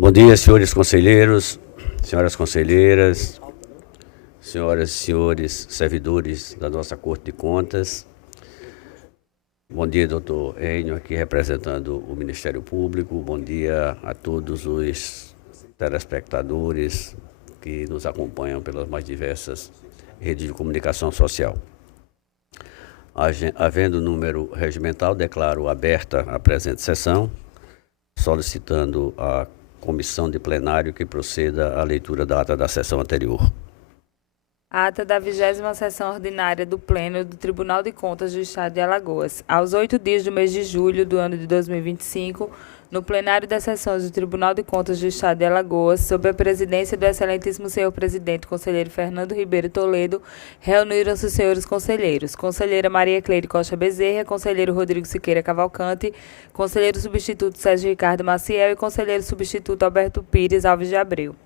Bom dia, senhores conselheiros, senhoras conselheiras, senhoras e senhores servidores da nossa Corte de Contas. Bom dia, doutor Enio, aqui representando o Ministério Público. Bom dia a todos os telespectadores que nos acompanham pelas mais diversas redes de comunicação social. Havendo número regimental, declaro aberta a presente sessão, solicitando a comissão de plenário que proceda à leitura da ata da sessão anterior. Ata da 20ª Sessão Ordinária do Pleno do Tribunal de Contas do Estado de Alagoas. Aos 8 dias do mês de julho do ano de 2025, no plenário das sessões do Tribunal de Contas do Estado de Alagoas, sob a presidência do excelentíssimo senhor presidente, conselheiro Fernando Ribeiro Toledo, reuniram-se os senhores conselheiros: conselheira Maria Cleide Costa Bezerra, conselheiro Rodrigo Siqueira Cavalcante, conselheiro substituto Sérgio Ricardo Maciel e conselheiro substituto Alberto Pires Alves de Abreu.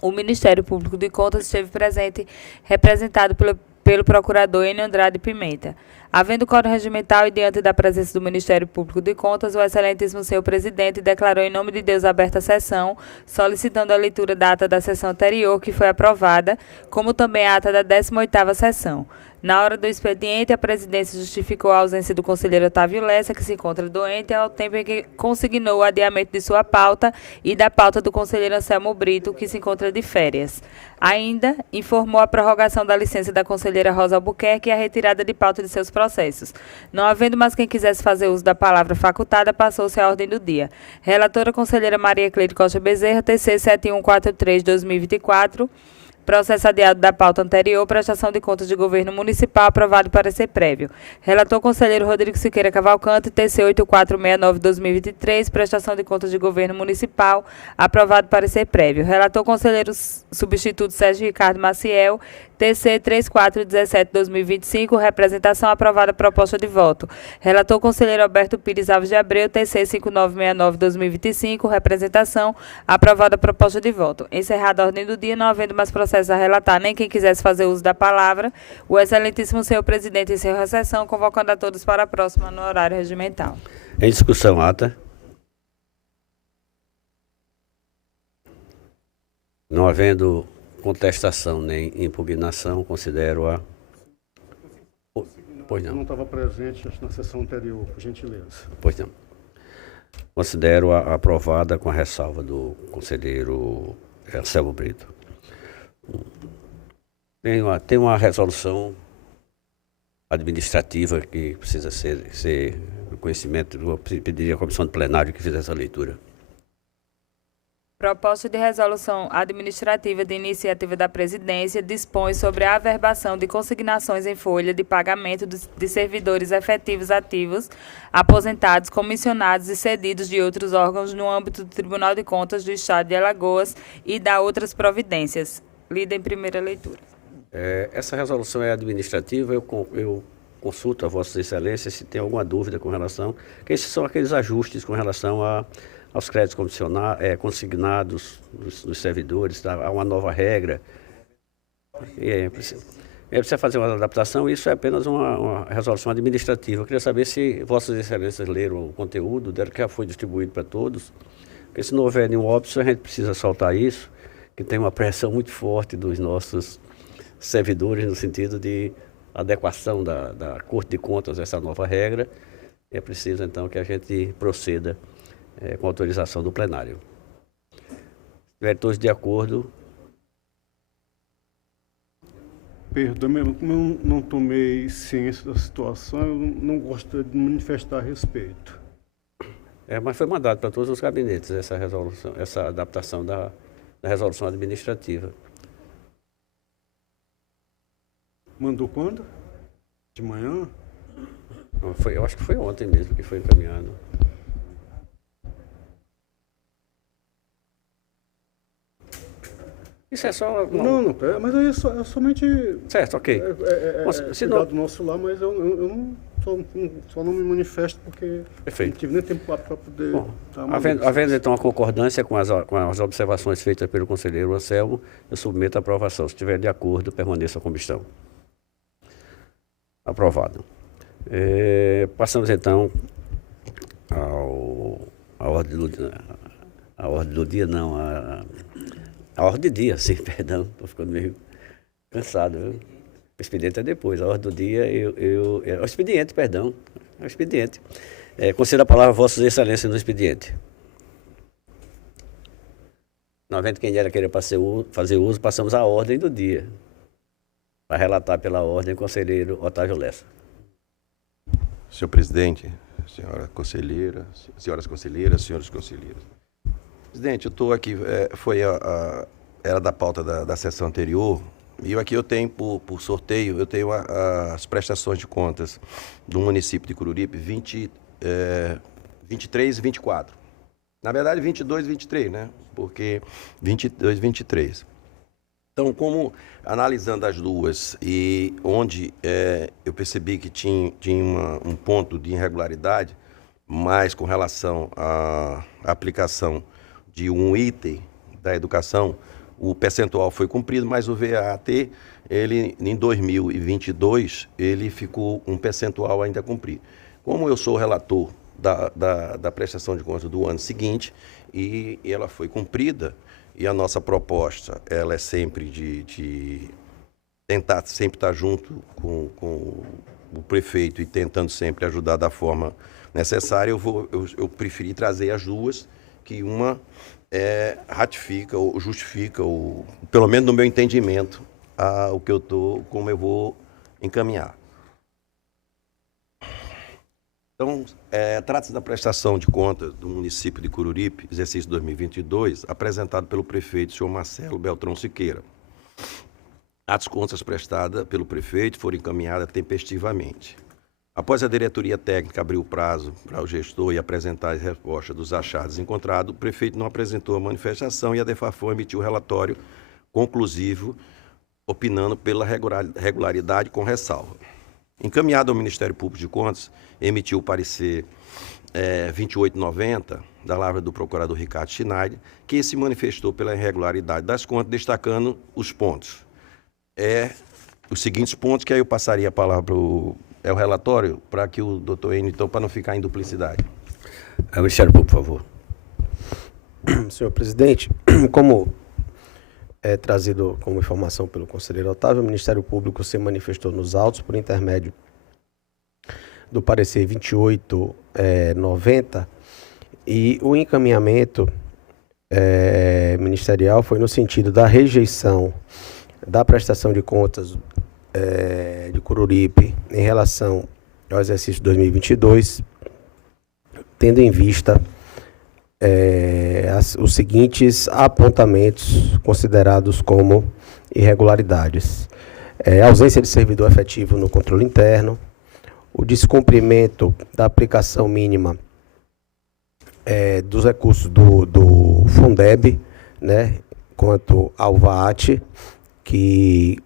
O Ministério Público de Contas esteve presente, representado pelo procurador Enio Andrade Pimenta. Havendo quórum regimental e diante da presença do Ministério Público de Contas, o excelentíssimo senhor presidente declarou em nome de Deus aberta a sessão, solicitando a leitura da ata da sessão anterior, que foi aprovada, como também a ata da 18ª sessão. Na hora do expediente, a presidência justificou a ausência do conselheiro Otávio Lessa, que se encontra doente, ao tempo em que consignou o adiamento de sua pauta e da pauta do conselheiro Anselmo Brito, que se encontra de férias. Ainda informou a prorrogação da licença da conselheira Rosa Albuquerque e a retirada de pauta de seus processos. Não havendo mais quem quisesse fazer uso da palavra facultada, passou-se à ordem do dia. Relatora conselheira Maria Cleide Costa Bezerra, TC 7143/2024, processo adiado da pauta anterior, prestação de contas de governo municipal, aprovado para ser prévio. Relator conselheiro Rodrigo Siqueira Cavalcante, TC 8469/2023, prestação de contas de governo municipal, aprovado para ser prévio. Relator conselheiro substituto Sérgio Ricardo Maciel, TC 3417/2025, representação aprovada, proposta de voto. Relator conselheiro Alberto Pires Alves de Abreu, TC 5969/2025, representação aprovada, proposta de voto. Encerrada a ordem do dia, não havendo mais processos a relatar, nem quem quisesse fazer uso da palavra, o excelentíssimo senhor presidente encerrou a sessão, convocando a todos para a próxima no horário regimental. Em discussão, ata. Não havendo contestação nem impugnação, considero-a... Pois não. Eu não estava presente na sessão anterior, por gentileza. Pois não. Considero-a aprovada com a ressalva do conselheiro Anselmo Brito. Tem uma resolução administrativa que precisa ser do conhecimento. Eu pediria à comissão de plenário que fizesse a leitura. Proposta de resolução administrativa de iniciativa da presidência dispõe sobre a averbação de consignações em folha de pagamento de servidores efetivos ativos, aposentados, comissionados e cedidos de outros órgãos no âmbito do Tribunal de Contas do Estado de Alagoas e da outras providências. Lida em primeira leitura. Essa resolução é administrativa, eu consulto a Vossa Excelência se tem alguma dúvida com relação, que esses são aqueles ajustes com relação aos créditos consignados dos servidores, tá? Há uma nova regra. Precisa fazer uma adaptação, isso é apenas uma resolução administrativa. Eu queria saber se Vossas Excelências leram o conteúdo dela, que já foi distribuído para todos, porque se não houver nenhum óbito, a gente precisa soltar isso, que tem uma pressão muito forte dos nossos servidores no sentido de adequação da Corte de Contas a essa nova regra. É preciso, então, que a gente proceda com autorização do plenário. Se estiverem todos de acordo... Perdoe-me, como eu não tomei ciência da situação, eu não gosto de manifestar a respeito. Mas foi mandado para todos os gabinetes essa resolução, essa adaptação da resolução administrativa. Mandou quando? De manhã? Eu acho que foi ontem mesmo que foi encaminhado. Isso é só... Não, mas aí é somente... Certo, ok. Do nosso lá, mas eu não, só não me manifesto porque Perfeito. Não tive nem tempo para poder... Bom, havendo então a concordância com as observações feitas pelo conselheiro Anselmo, eu submeto a aprovação. Se estiver de acordo, permaneça a comissão. Aprovado. Passamos então à ordem A ordem do dia, não. A ordem de dia, sim, perdão. Estou ficando meio cansado, viu? O expediente é depois. A ordem do dia, é o expediente, perdão. É o expediente. Considero a palavra Vossas Excelências no expediente. Não havendo quem era querer fazer uso, passamos à ordem do dia. Para relatar pela ordem o conselheiro Otávio Lessa. Senhor presidente, senhora conselheira, senhoras conselheiras, senhores conselheiros. Presidente, eu estou aqui, era da pauta da sessão anterior, e aqui eu tenho, por sorteio, eu tenho as prestações de contas do município de Coruripe, 23 e 24. Na verdade, 22 e 23, né? Porque 22 e 23. Então, como analisando as duas e onde eu percebi que tinha um ponto de irregularidade, mas com relação à aplicação de um item da educação, o percentual foi cumprido, mas o VAT, ele, em 2022, ele ficou um percentual ainda a cumprir. Como eu sou o relator da prestação de contas do ano seguinte e ela foi cumprida, e a nossa proposta, ela é sempre de tentar sempre estar junto com o prefeito e tentando sempre ajudar da forma necessária, eu preferi trazer as duas, que uma ratifica ou justifica, ou, pelo menos no meu entendimento, o que como eu vou encaminhar. Então, trata-se da prestação de contas do município de Coruripe, exercício 2022, apresentado pelo prefeito, senhor Marcelo Beltrão Siqueira. As contas prestadas pelo prefeito foram encaminhadas tempestivamente. Após a diretoria técnica abrir o prazo para o gestor e apresentar as respostas dos achados encontrados, o prefeito não apresentou a manifestação e a DEFAFON emitiu o relatório conclusivo, opinando pela regularidade com ressalva. Encaminhado ao Ministério Público de Contas, emitiu o parecer 2890, da lavra do procurador Ricardo Schneider, que se manifestou pela irregularidade das contas, destacando os pontos. Os seguintes pontos, que aí eu passaria a palavra para o relatório, para que o doutor Enio, então, para não ficar em duplicidade. O Ministério Público, por favor. Senhor presidente, como trazido como informação pelo conselheiro Otávio, o Ministério Público se manifestou nos autos por intermédio do parecer 2890 e o encaminhamento ministerial foi no sentido da rejeição da prestação de contas de Coruripe em relação ao exercício 2022, tendo em vista os seguintes apontamentos considerados como irregularidades. Ausência de servidor efetivo no controle interno, o descumprimento da aplicação mínima dos recursos do Fundeb, né, quanto ao VAT, que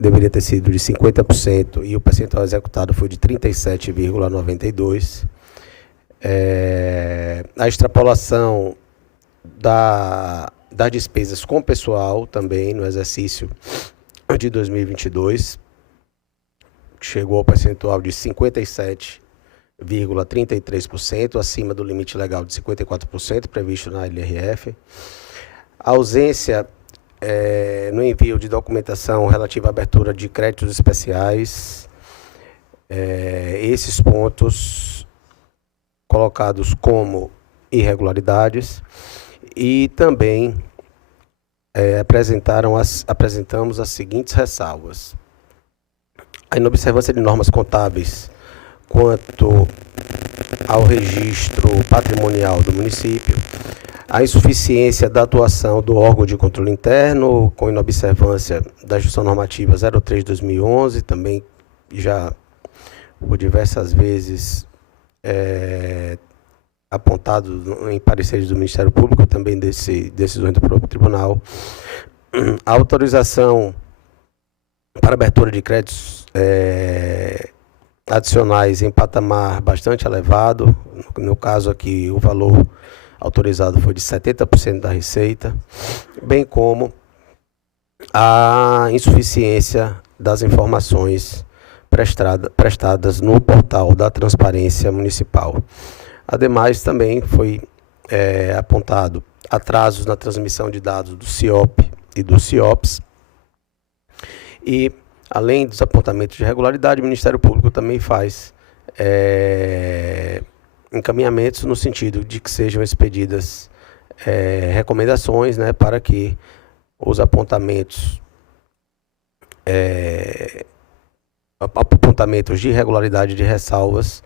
deveria ter sido de 50% e o percentual executado foi de 37,92%. A extrapolação das despesas com pessoal também no exercício de 2022 chegou ao percentual de 57,33%, acima do limite legal de 54% previsto na LRF. A ausência no envio de documentação relativa à abertura de créditos especiais, esses pontos colocados como irregularidades, e também apresentamos as seguintes ressalvas. A inobservância de normas contábeis quanto ao registro patrimonial do município, a insuficiência da atuação do órgão de controle interno, com inobservância da Instrução Normativa 03/2011, também já por diversas vezes apontado em pareceres do Ministério Público, também decisões do próprio tribunal. A autorização para abertura de créditos adicionais em patamar bastante elevado, no caso aqui o valor autorizado foi de 70% da receita, bem como a insuficiência das informações prestadas no portal da Transparência Municipal. Ademais, também foi apontado atrasos na transmissão de dados do CIOP e do CIOPS. E, além dos apontamentos de irregularidade, o Ministério Público também faz encaminhamentos no sentido de que sejam expedidas recomendações, né, para que os apontamentos de irregularidade de ressalvas,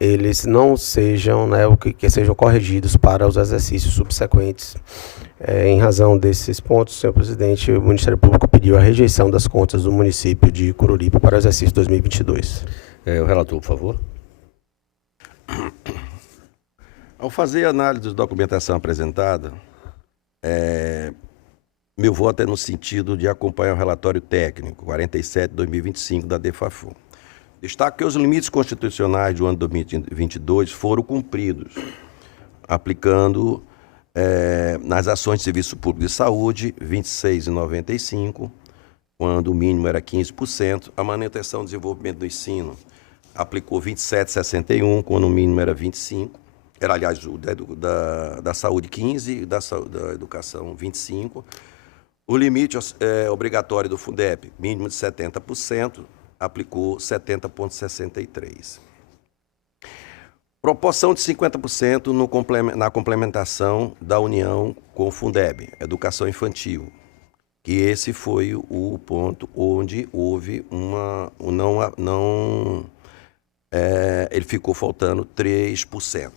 eles não sejam, né, que sejam corrigidos para os exercícios subsequentes. Em razão desses pontos, senhor presidente, o Ministério Público pediu a rejeição das contas do município de Coruripe para o exercício 2022. O relator, por favor. Ao fazer a análise da documentação apresentada, meu voto é no sentido de acompanhar o relatório técnico 47/2025 da DEFAFU. Destaco que os limites constitucionais do ano 2022 foram cumpridos, aplicando nas ações de serviço público de saúde 26,95, quando o mínimo era 15%, a manutenção e desenvolvimento do ensino aplicou 27,61, quando o mínimo era 25%, era, aliás, o da saúde 15% e da educação 25%. O limite obrigatório do Fundeb, mínimo de 70%, aplicou 70,63%. Proporção de 50% na complementação da União com o Fundeb, educação infantil, que esse foi o ponto onde houve ele ficou faltando 3%.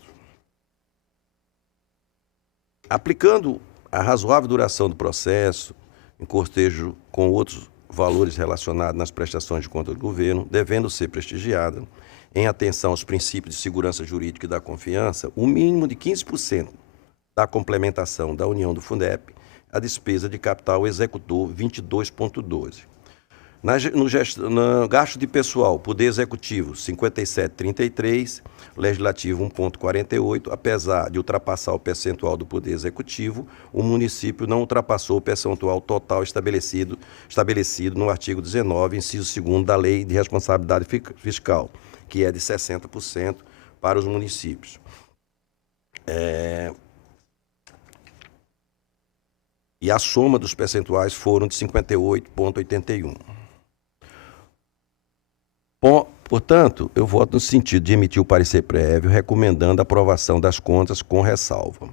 Aplicando a razoável duração do processo, em cortejo com outros valores relacionados nas prestações de conta do governo, devendo ser prestigiada, em atenção aos princípios de segurança jurídica e da confiança, o mínimo de 15% da complementação da União do Fundeb, a despesa de capital executor 22,12%. No gasto de pessoal, Poder Executivo 57,33%, Legislativo 1,48%, apesar de ultrapassar o percentual do Poder Executivo, o município não ultrapassou o percentual total estabelecido no artigo 19, inciso 2º da Lei de Responsabilidade Fiscal, que é de 60% para os municípios. E a soma dos percentuais foram de 58,81%. Portanto, eu voto no sentido de emitir o parecer prévio recomendando a aprovação das contas com ressalva.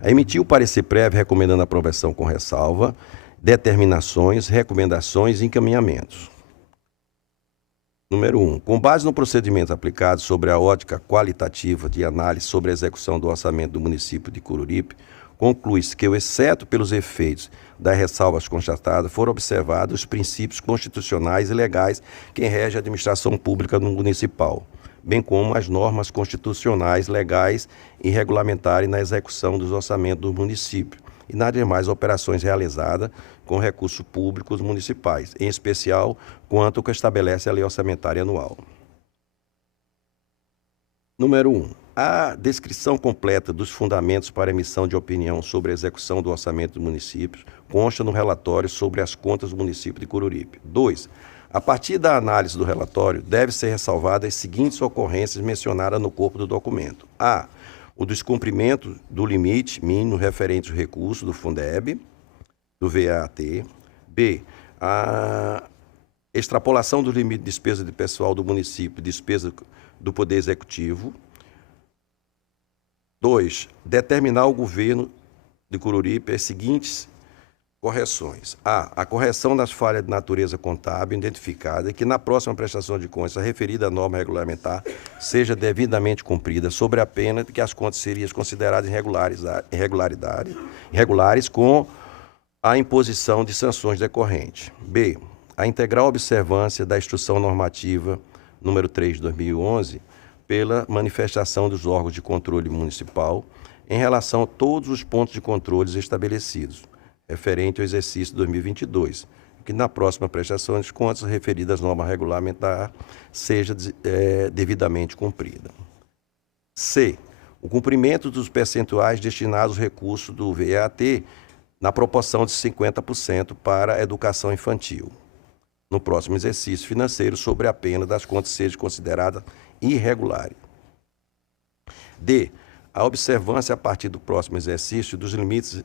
A emitir o parecer prévio recomendando a aprovação com ressalva, determinações, recomendações e encaminhamentos. Número 1. Com base no procedimento aplicado sobre a ótica qualitativa de análise sobre a execução do orçamento do município de Coruripe, conclui-se que, exceto pelos efeitos das ressalvas constatadas, foram observados os princípios constitucionais e legais que regem a administração pública municipal, bem como as normas constitucionais, legais e regulamentares na execução dos orçamentos do município e nas demais operações realizadas com recursos públicos municipais, em especial quanto ao que estabelece a lei orçamentária anual. Número 1. A descrição completa dos fundamentos para emissão de opinião sobre a execução do orçamento dos municípios consta no relatório sobre as contas do município de Coruripe. 2. A partir da análise do relatório, deve ser ressalvadas as seguintes ocorrências mencionadas no corpo do documento. A. O descumprimento do limite mínimo referente aos recursos do Fundeb, do VAT. B. A extrapolação do limite de despesa de pessoal do município, despesa do Poder Executivo. 2. Determinar ao governo de Coruripe as seguintes correções. A. A correção das falhas de natureza contábil identificada e que na próxima prestação de contas a referida norma regulamentar seja devidamente cumprida, sob a pena de que as contas seriam consideradas irregulares com a imposição de sanções decorrentes. B. A integral observância da Instrução Normativa número 3 de 2011, pela manifestação dos órgãos de controle municipal em relação a todos os pontos de controles estabelecidos, referente ao exercício 2022, que na próxima prestação de contas, referida às normas regulamentares, seja devidamente cumprida. C. O cumprimento dos percentuais destinados aos recursos do VAT na proporção de 50% para a educação infantil, no próximo exercício financeiro, sobre a pena das contas sejam consideradas irregulares. D. a observância a partir do próximo exercício dos limites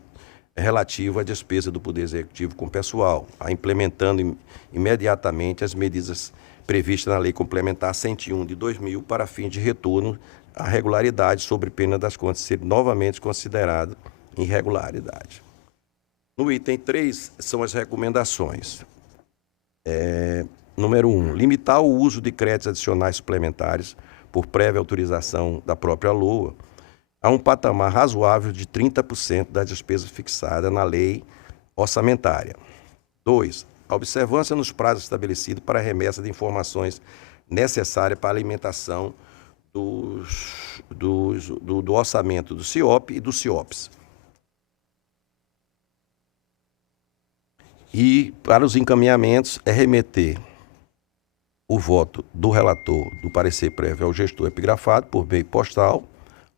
relativos à despesa do Poder Executivo com pessoal, a implementando imediatamente as medidas previstas na Lei Complementar 101 de 2000 para fim de retorno à regularidade sobre pena das contas ser novamente considerado irregularidade. No item 3, são as recomendações. Número 1, limitar o uso de créditos adicionais suplementares por prévia autorização da própria LOA a um patamar razoável de 30% das despesas fixadas na lei orçamentária. 2, a observância nos prazos estabelecidos para a remessa de informações necessárias para a alimentação do orçamento do CIOP e do CIOPS. E, para os encaminhamentos, é remeter o voto do relator do parecer prévio ao gestor epigrafado por meio postal,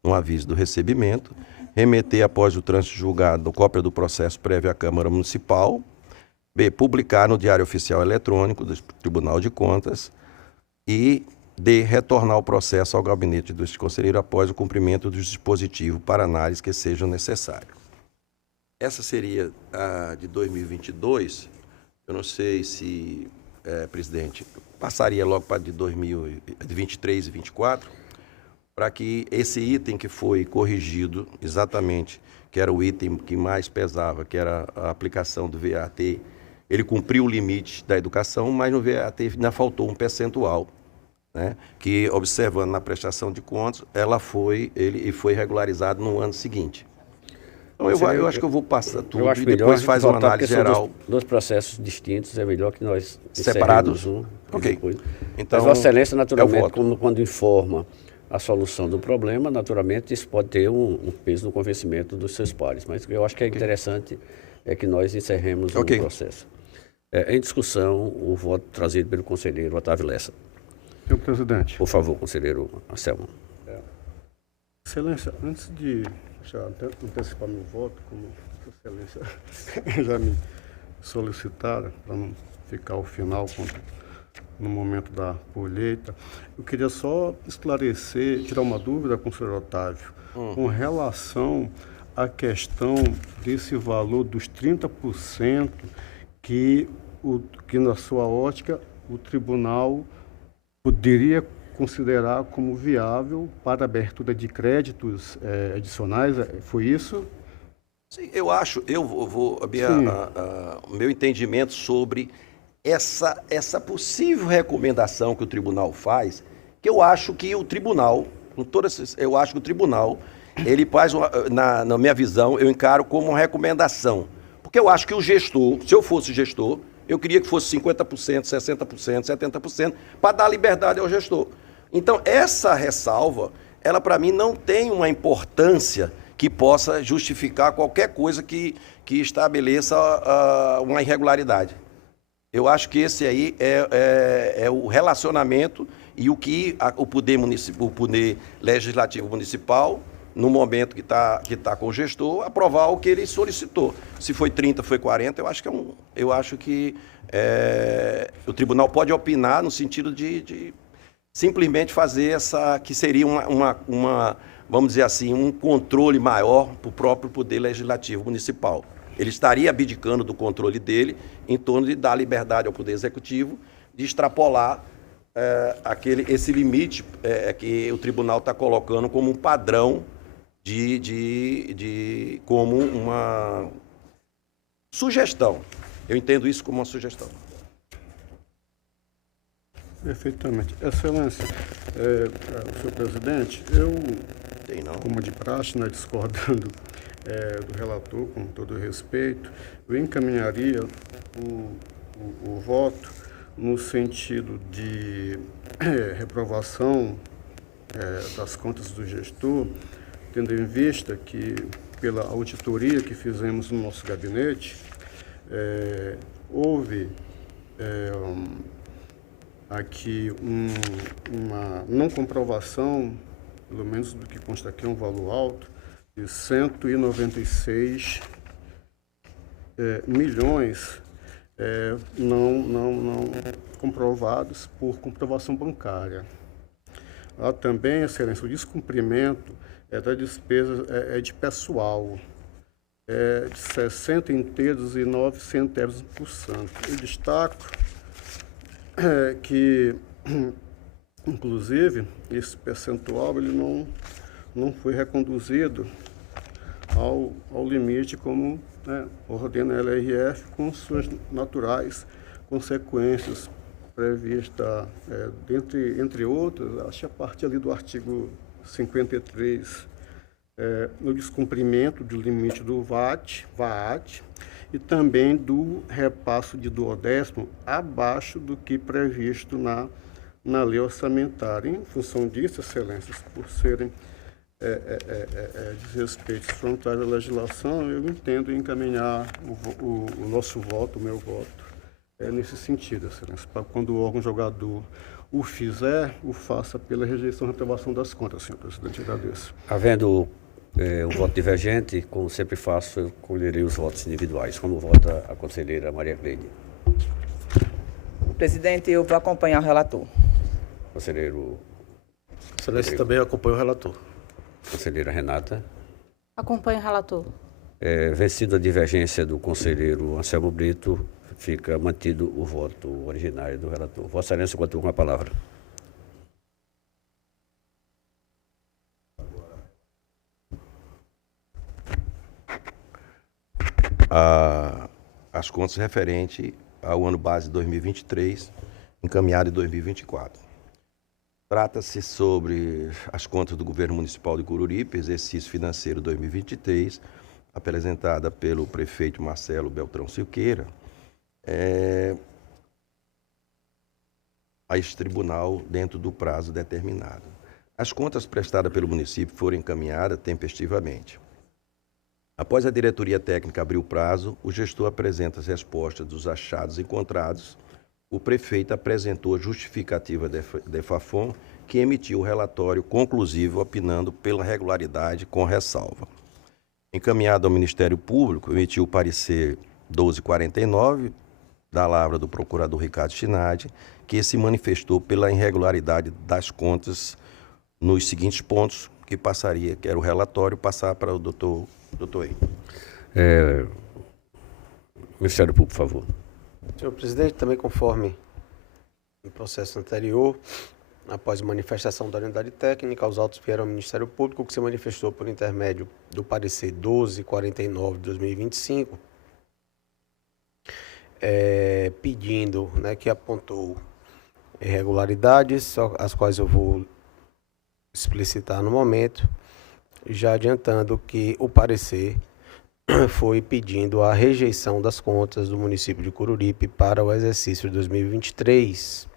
no aviso do recebimento, remeter após o trânsito julgado cópia do processo prévio à Câmara Municipal, B, publicar no Diário Oficial Eletrônico do Tribunal de Contas e D, retornar o processo ao gabinete do conselheiro após o cumprimento dos dispositivos para análise que sejam necessários. Essa seria a de 2022. Eu não sei se, presidente, passaria logo para de 2023 e 2024, para que esse item que foi corrigido exatamente, que era o item que mais pesava, que era a aplicação do VAT, ele cumpriu o limite da educação, mas no VAT ainda faltou um percentual, né, que, observando na prestação de contas, ele foi regularizado no ano seguinte. Então, eu acho que eu vou passar tudo e depois faz uma análise geral. São dois processos distintos, é melhor que nós separados. Ok. Então, Mas Vossa Excelência, naturalmente, quando informa a solução do problema, naturalmente, isso pode ter um peso no convencimento dos seus pares. Mas eu acho que é interessante que nós encerremos o processo. Em discussão, o voto trazido pelo conselheiro Otávio Lessa. Senhor presidente. Por favor, conselheiro Anselmo. Excelência, antes de antecipar meu voto, como Excelência já me solicitaram, para não ficar ao final, no momento da colheita, eu queria só esclarecer, tirar uma dúvida com o senhor Otávio, com relação à questão desse valor dos 30% que na sua ótica, o tribunal poderia considerar como viável para abertura de créditos adicionais, foi isso? Sim, eu vou o meu entendimento sobre essa possível recomendação que o tribunal faz, que eu acho que o tribunal, ele faz, na minha visão, eu encaro como uma recomendação. Porque eu acho que o gestor, se eu fosse gestor, eu queria que fosse 50%, 60%, 70%, para dar liberdade ao gestor. Então, essa ressalva, ela para mim não tem uma importância que possa justificar qualquer coisa que estabeleça uma irregularidade. Eu acho que esse aí é o relacionamento e o que o poder legislativo municipal, no momento que tá com o gestor, aprovar o que ele solicitou. Se foi 30, foi 40, eu acho que o tribunal pode opinar no sentido de simplesmente fazer que seria vamos dizer assim, um controle maior para o próprio poder legislativo municipal. Ele estaria abdicando do controle dele em torno de dar liberdade ao poder executivo de extrapolar esse limite que o tribunal está colocando como um padrão como uma sugestão. Eu entendo isso como uma sugestão. Perfeitamente. Excelência, senhor presidente, como de praxe, discordando do relator, com todo respeito, eu encaminharia o voto no sentido de reprovação das contas do gestor, tendo em vista que, pela auditoria que fizemos no nosso gabinete, houve aqui uma não comprovação, pelo menos do que consta aqui, um valor alto, de 196 milhões não comprovados por comprovação bancária. Há também, Excelência, o descumprimento da despesa de pessoal, de 60 inteiros e 9 centésimos por cento. Eu destaco que, inclusive, esse percentual ele não foi reconduzido ao limite como ordena a LRF, com suas naturais consequências previstas, entre outras, acho que a partir ali do artigo 53, no descumprimento do limite do VAT, e também do repasso de duodécimo abaixo do que previsto na lei orçamentária. Em função disso, excelências, por serem desrespeitos frontais à legislação, eu entendo encaminhar o nosso voto, o meu voto, nesse sentido, excelência, para quando o órgão julgador o fizer, o faça pela rejeição e reprovação das contas, senhor presidente. Agradeço. Havendo um voto divergente, como sempre faço, eu colherei os votos individuais. Como vota a conselheira Maria Cleide? Presidente, eu vou acompanhar o relator. Conselheiro... Excelência, também acompanho o relator. Conselheira Renata? Acompanho o relator. Vencida a divergência do conselheiro Anselmo Brito, fica mantido o voto originário do relator. Vossa Excelência, continua com a palavra. As contas referentes ao ano base 2023, encaminhado em 2024. Trata-se sobre as contas do Governo Municipal de Coruripe, exercício financeiro 2023, apresentada pelo prefeito Marcelo Beltrão Silqueira, a este tribunal dentro do prazo determinado. As contas prestadas pelo município foram encaminhadas tempestivamente. Após a diretoria técnica abrir o prazo, o gestor apresenta as respostas dos achados encontrados. O prefeito apresentou a justificativa da EFAFOM, que emitiu o relatório conclusivo opinando pela regularidade com ressalva. Encaminhado ao Ministério Público, emitiu o parecer 1249, da lavra do procurador Ricardo Chinardi, que se manifestou pela irregularidade das contas nos seguintes pontos, que era o relatório, passar para o doutor Enio. Ministério Público, por favor. Senhor presidente, também conforme o processo anterior, após a manifestação da unidade técnica, os autos vieram ao Ministério Público, que se manifestou por intermédio do parecer 1249 de 2025, pedindo, que apontou irregularidades, as quais eu vou explicitar no momento, já adiantando que o parecer foi pedindo a rejeição das contas do município de Coruripe para o exercício de 2023,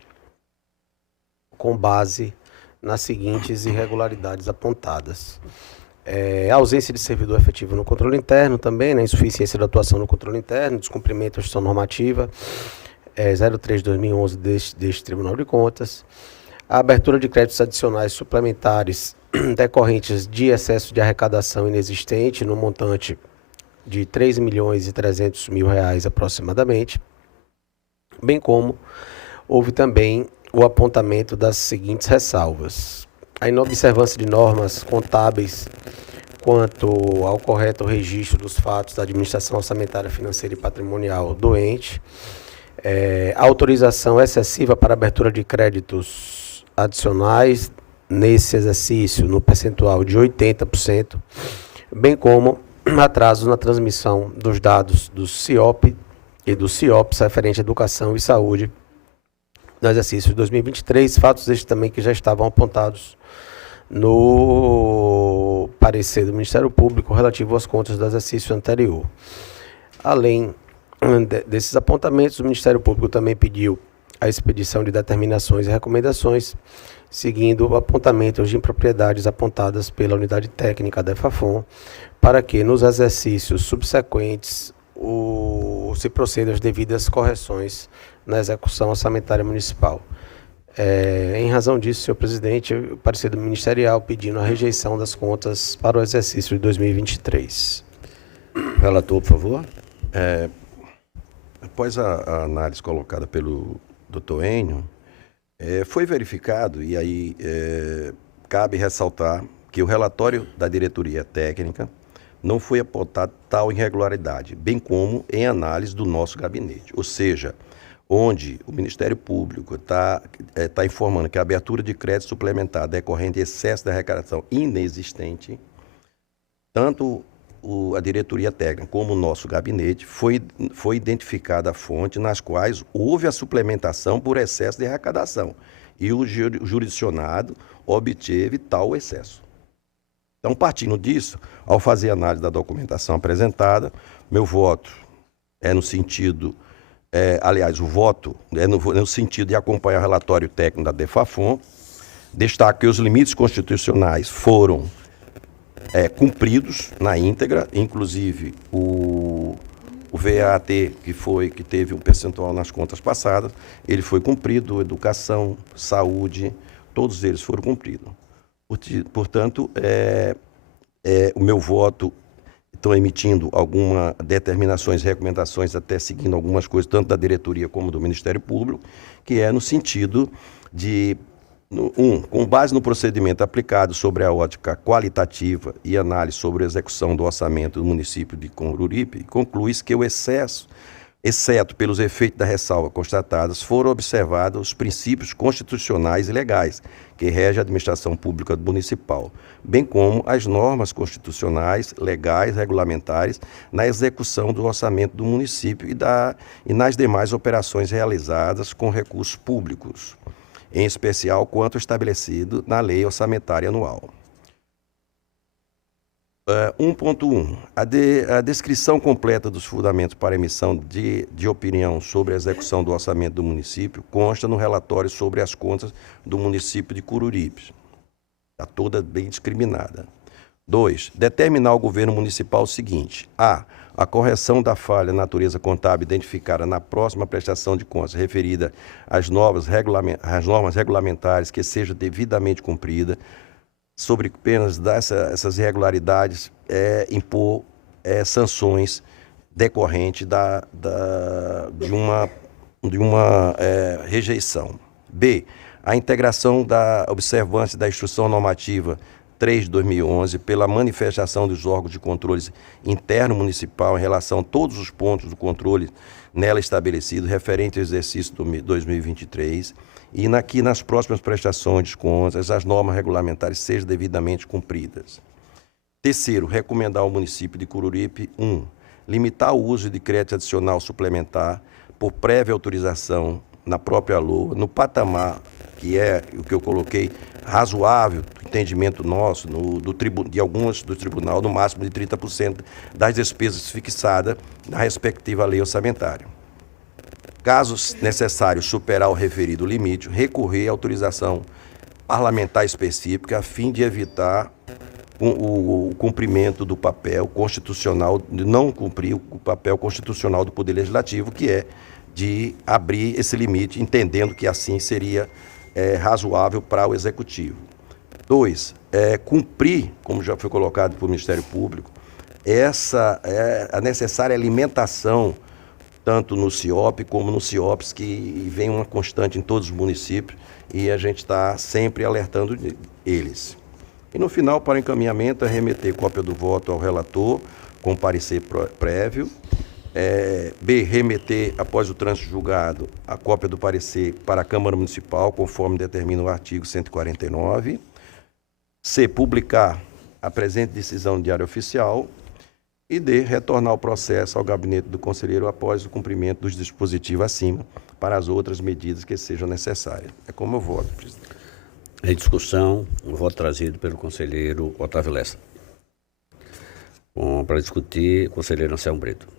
com base nas seguintes irregularidades apontadas. A ausência de servidor efetivo no controle interno também, insuficiência da atuação no controle interno, descumprimento da instituição normativa 03/2011 deste Tribunal de Contas, a abertura de créditos adicionais suplementares decorrentes de excesso de arrecadação inexistente no montante de R$ 3.300.000 aproximadamente, bem como houve também o apontamento das seguintes ressalvas: a inobservância de normas contábeis quanto ao correto registro dos fatos da administração orçamentária, financeira e patrimonial do ente, a autorização excessiva para abertura de créditos adicionais nesse exercício no percentual de 80%, bem como atraso na transmissão dos dados do CIOP e do CIOPS referente à educação e saúde no exercício de 2023, fatos estes também que já estavam apontados no parecer do Ministério Público relativo às contas do exercício anterior. Além desses apontamentos, o Ministério Público também pediu a expedição de determinações e recomendações, seguindo o apontamento de impropriedades apontadas pela unidade técnica da EFAFOM, para que nos exercícios subsequentes se proceda às devidas correções na execução orçamentária municipal. Em razão disso, senhor presidente, o parecer do ministerial pedindo a rejeição das contas para o exercício de 2023. Relator, por favor. Após a análise colocada pelo doutor Enio, foi verificado, e aí cabe ressaltar que o relatório da diretoria técnica não foi apontado tal irregularidade, bem como em análise do nosso gabinete. Ou seja, onde o Ministério Público está informando que a abertura de crédito suplementar decorrente de excesso de arrecadação inexistente, tanto a diretoria técnica como o nosso gabinete, foi identificada a fonte nas quais houve a suplementação por excesso de arrecadação e o jurisdicionado obteve tal excesso. Então, partindo disso, ao fazer análise da documentação apresentada, meu voto é no sentido, o voto é no sentido de acompanhar o relatório técnico da DEFAFON, destaco que os limites constitucionais foram cumpridos na íntegra, inclusive o VAT, que teve um percentual nas contas passadas, ele foi cumprido, educação, saúde, todos eles foram cumpridos. Portanto, o meu voto, estou emitindo algumas determinações, recomendações, até seguindo algumas coisas, tanto da diretoria como do Ministério Público, que é no sentido de, com base no procedimento aplicado sobre a ótica qualitativa e análise sobre a execução do orçamento do município de Coruripe, conclui-se que o exceto pelos efeitos da ressalva constatadas, foram observados os princípios constitucionais e legais que regem a administração pública municipal, bem como as normas constitucionais, legais, regulamentares na execução do orçamento do município e nas demais operações realizadas com recursos públicos, em especial quanto estabelecido na Lei Orçamentária Anual. 1.1. A descrição completa dos fundamentos para emissão de opinião sobre a execução do orçamento do município consta no relatório sobre as contas do município de Coruripe. Está toda bem discriminada. 2. Determinar ao governo municipal o seguinte: a correção da falha natureza contábil identificada na próxima prestação de contas referida às normas regulamentares que seja devidamente cumprida, sobre penas dessas irregularidades, impor sanções decorrentes de uma rejeição. B. A integração da observância da Instrução Normativa 3 de 2011 pela manifestação dos órgãos de controle interno municipal em relação a todos os pontos do controle nela estabelecido referente ao exercício de 2023 e que nas próximas prestações de contas as normas regulamentares sejam devidamente cumpridas. Terceiro, recomendar ao município de Coruripe: 1. Limitar o uso de crédito adicional suplementar por prévia autorização na própria LOA, no patamar que é o que eu coloquei, razoável, do entendimento nosso, de alguns do tribunal, no máximo de 30% das despesas fixadas na respectiva lei orçamentária. Caso necessário superar o referido limite, recorrer à autorização parlamentar específica a fim de evitar o cumprimento do papel constitucional, de não cumprir o papel constitucional do Poder Legislativo, que é de abrir esse limite, entendendo que assim seria razoável para o Executivo. 2. Cumprir, como já foi colocado pelo Ministério Público, a necessária alimentação, tanto no CIOP como no CIOPS, que vem uma constante em todos os municípios, e a gente está sempre alertando eles. E no final, para encaminhamento, remeter cópia do voto ao relator, com parecer prévio. B. Remeter, após o trânsito julgado, a cópia do parecer para a Câmara Municipal, conforme determina o artigo 149. C. Publicar a presente decisão no Diário Oficial. E D. Retornar o processo ao gabinete do conselheiro após o cumprimento dos dispositivos acima para as outras medidas que sejam necessárias. É como eu voto, presidente. Em discussão, o voto trazido pelo conselheiro Otávio Lessa. Para discutir, o conselheiro Anselmo Brito.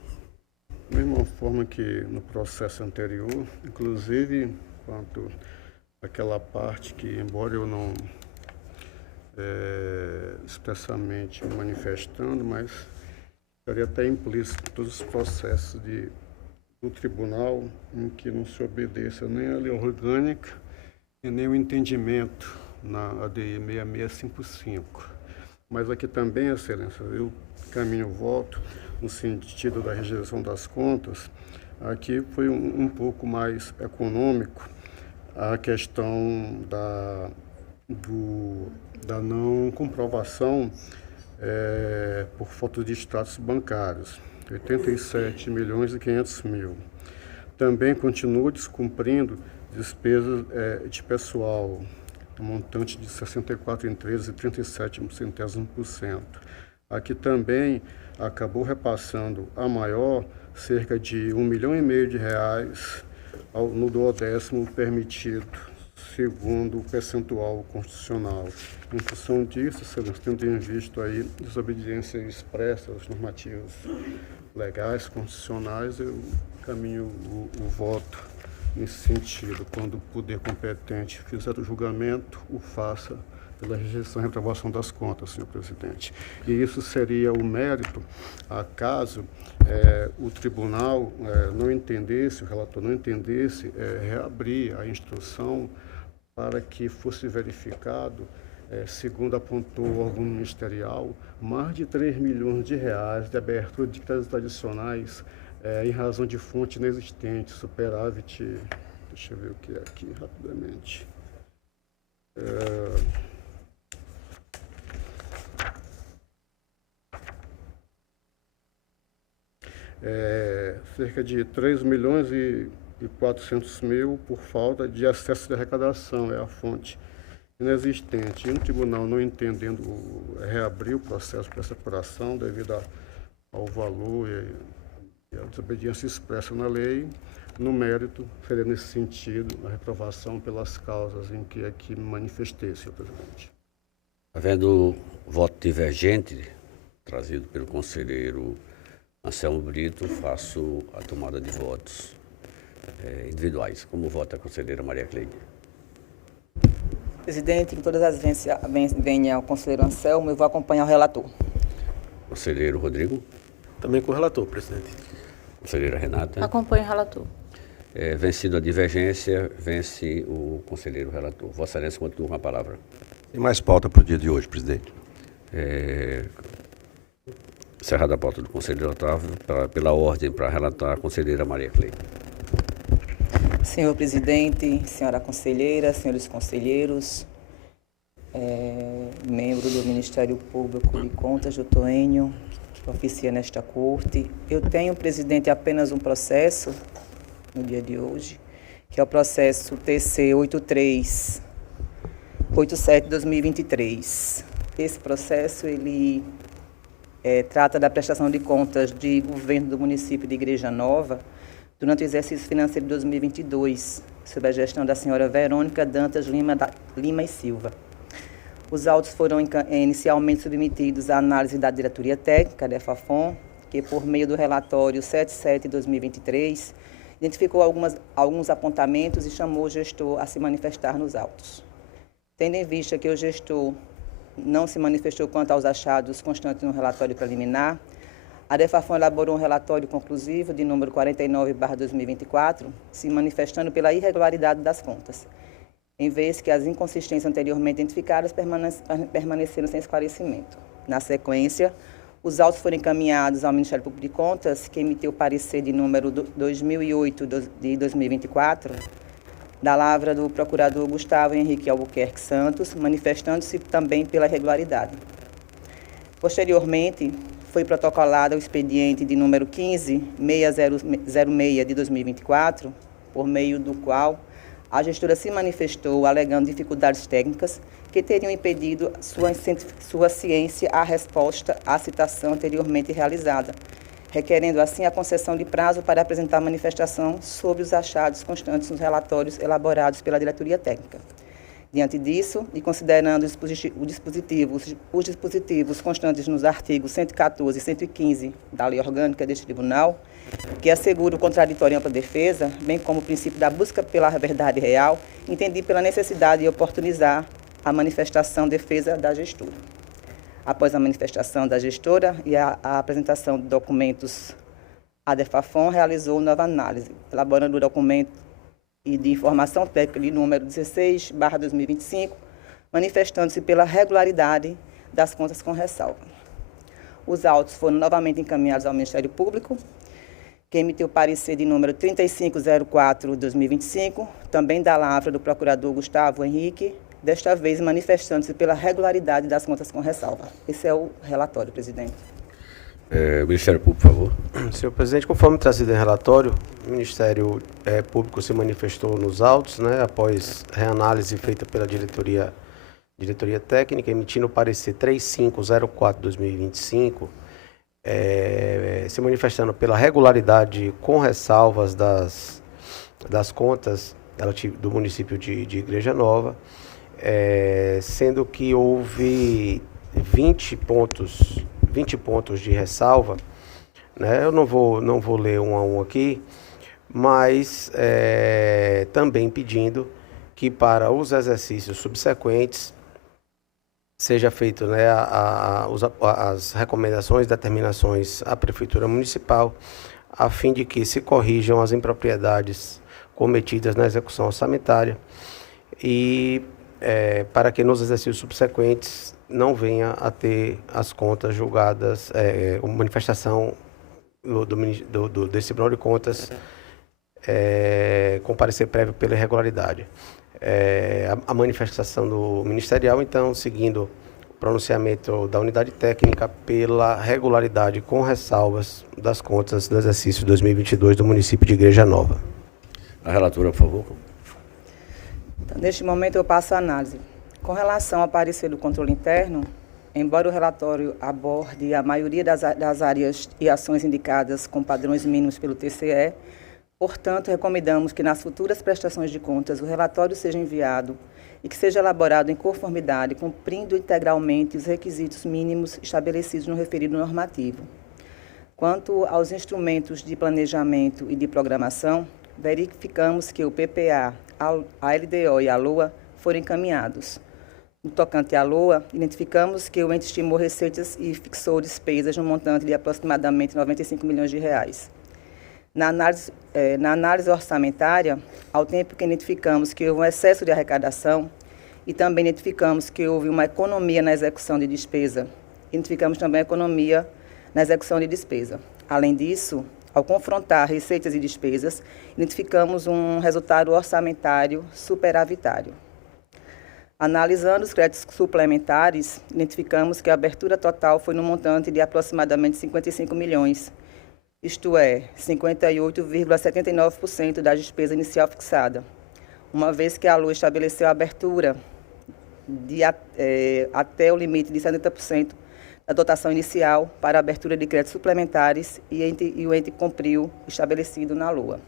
Da mesma forma que no processo anterior, inclusive quanto àquela parte que, embora eu não expressamente manifestando, mas estaria até implícito todos os processos do tribunal em que não se obedeça nem a lei orgânica e nem o entendimento na ADI 6655. Mas aqui também, Excelência, eu caminho o voto no sentido da rejeição das contas. Aqui foi um pouco mais econômico a questão da não comprovação por falta de extratos bancários, 87.500.000. Também continua descumprindo despesas de pessoal, montante de 64,1337%. Aqui também acabou repassando a maior cerca de R$ 1,5 milhão no duodécimo permitido, segundo o percentual constitucional. Em função disso, Excelência, tendo em vista aí desobediência expressa aos normativos legais, constitucionais, eu encaminho o voto nesse sentido. Quando o poder competente fizer o julgamento, o faça pela rejeição e reprovação das contas, senhor presidente. E isso seria o mérito, acaso o tribunal não entendesse, o relator não entendesse, reabrir a instrução para que fosse verificado, segundo apontou o órgão ministerial, mais de R$ 3 milhões de abertura de créditos adicionais em razão de fonte inexistente, superávit, deixa eu ver o que é aqui rapidamente. Cerca de 3 milhões e 400 mil por falta de acesso de arrecadação, é a fonte inexistente. E o tribunal, não entendendo, reabrir o processo para essa apuração devido ao valor e a desobediência expressa na lei. No mérito, seria nesse sentido a reprovação pelas causas em que aqui me manifestei, senhor presidente. Havendo voto divergente trazido pelo conselheiro Anselmo Brito, faço a tomada de votos individuais. Como vota a conselheira Maria Cleide? Presidente, em todas as vezes venha o conselheiro Anselmo, eu vou acompanhar o relator. Conselheiro Rodrigo? Também com o relator, presidente. Conselheira Renata? Acompanho o relator. Vencido a divergência, vence o conselheiro relator. Vossa Excelência continua com a palavra. Tem mais pauta para o dia de hoje, presidente. Encerrada a pauta do conselheiro Otávio, pela ordem para relatar a conselheira Maria Cleide. Senhor presidente, senhora conselheira, senhores conselheiros, membro do Ministério Público de Contas, doutor Enio, que oficia nesta corte. Eu tenho, presidente, apenas um processo no dia de hoje, que é o processo TC 8387-2023. Esse processo, ele trata da prestação de contas de governo do município de Igreja Nova durante o exercício financeiro de 2022, sob a gestão da senhora Verônica Dantas Lima e Silva. Os autos foram inicialmente submetidos à análise da diretoria técnica da EFAFON, que, por meio do relatório 77/2023, identificou alguns apontamentos e chamou o gestor a se manifestar nos autos. Tendo em vista que o gestor não se manifestou quanto aos achados constantes no relatório preliminar, a DEFAFON elaborou um relatório conclusivo de número 49/2024, se manifestando pela irregularidade das contas, em vez que as inconsistências anteriormente identificadas permaneceram sem esclarecimento. Na sequência, os autos foram encaminhados ao Ministério Público de Contas, que emitiu o parecer de número 2008 de 2024, da lavra do procurador Gustavo Henrique Albuquerque Santos, manifestando-se também pela irregularidade. Posteriormente, foi protocolado o expediente de número 15.6006 de 2024, por meio do qual a gestora se manifestou alegando dificuldades técnicas que teriam impedido sua ciência à resposta à citação anteriormente realizada, requerendo assim a concessão de prazo para apresentar manifestação sobre os achados constantes nos relatórios elaborados pela diretoria técnica. Diante disso, e considerando os dispositivos constantes nos artigos 114 e 115 da Lei Orgânica deste Tribunal, que assegura o contraditório e ampla defesa, bem como o princípio da busca pela verdade real, entendi pela necessidade de oportunizar a manifestação defesa da gestora. Após a manifestação da gestora e a apresentação de documentos, a DEFAFON realizou nova análise, elaborando o documento e de informação técnica de número 16/2025, manifestando-se pela regularidade das contas com ressalva. Os autos foram novamente encaminhados ao Ministério Público, que emitiu parecer de número 3504/2025, também da lavra do procurador Gustavo Henrique desta vez manifestando-se pela regularidade das contas com ressalva. Esse é o relatório, presidente. Ministério Público, por favor. Senhor presidente, conforme trazido em relatório, o Ministério Público se manifestou nos autos, né, após reanálise feita pela diretoria técnica, emitindo o parecer 3504/2025, se manifestando pela regularidade com ressalvas das contas do município de Igreja Nova, sendo que houve 20 pontos de ressalva, né? Eu não vou ler um a um aqui, mas também pedindo que para os exercícios subsequentes seja feito, né, as recomendações, determinações à Prefeitura Municipal, a fim de que se corrijam as impropriedades cometidas na execução orçamentária e para que nos exercícios subsequentes não venha a ter as contas julgadas, manifestação desse Tribunal de Contas com parecer prévio pela irregularidade. A manifestação do ministerial, então, seguindo o pronunciamento da unidade técnica pela regularidade com ressalvas das contas do exercício 2022 do município de Igreja Nova. A relatora, por favor. Então, neste momento, eu passo a análise. Com relação ao parecer do controle interno, embora o relatório aborde a maioria das áreas e ações indicadas com padrões mínimos pelo TCE, portanto, recomendamos que nas futuras prestações de contas o relatório seja enviado e que seja elaborado em conformidade, cumprindo integralmente os requisitos mínimos estabelecidos no referido normativo. Quanto aos instrumentos de planejamento e de programação, verificamos que o PPA, a LDO e a LOA foram encaminhados. No tocante à LOA, identificamos que o ente estimou receitas e fixou despesas no montante de aproximadamente 95 milhões de reais. Na análise orçamentária, ao tempo que identificamos que houve um excesso de arrecadação e também identificamos que houve uma economia na execução de despesa, identificamos também a economia na execução de despesa. Além disso, ao confrontar receitas e despesas, identificamos um resultado orçamentário superavitário. Analisando os créditos suplementares, identificamos que a abertura total foi no montante de aproximadamente 55 milhões, isto é, 58,79% da despesa inicial fixada, uma vez que a LOA estabeleceu a abertura até o limite de 70% da dotação inicial para a abertura de créditos suplementares e o ente cumpriu o estabelecido na LOA.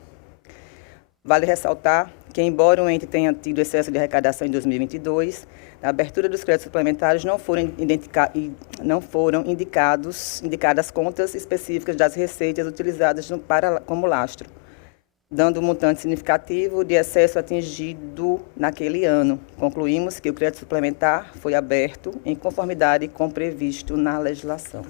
Vale ressaltar que, embora o ente tenha tido excesso de arrecadação em 2022, na abertura dos créditos suplementares não foram indicadas contas específicas das receitas utilizadas como lastro, dando um montante significativo de excesso atingido naquele ano. Concluímos que o crédito suplementar foi aberto em conformidade com o previsto na legislação.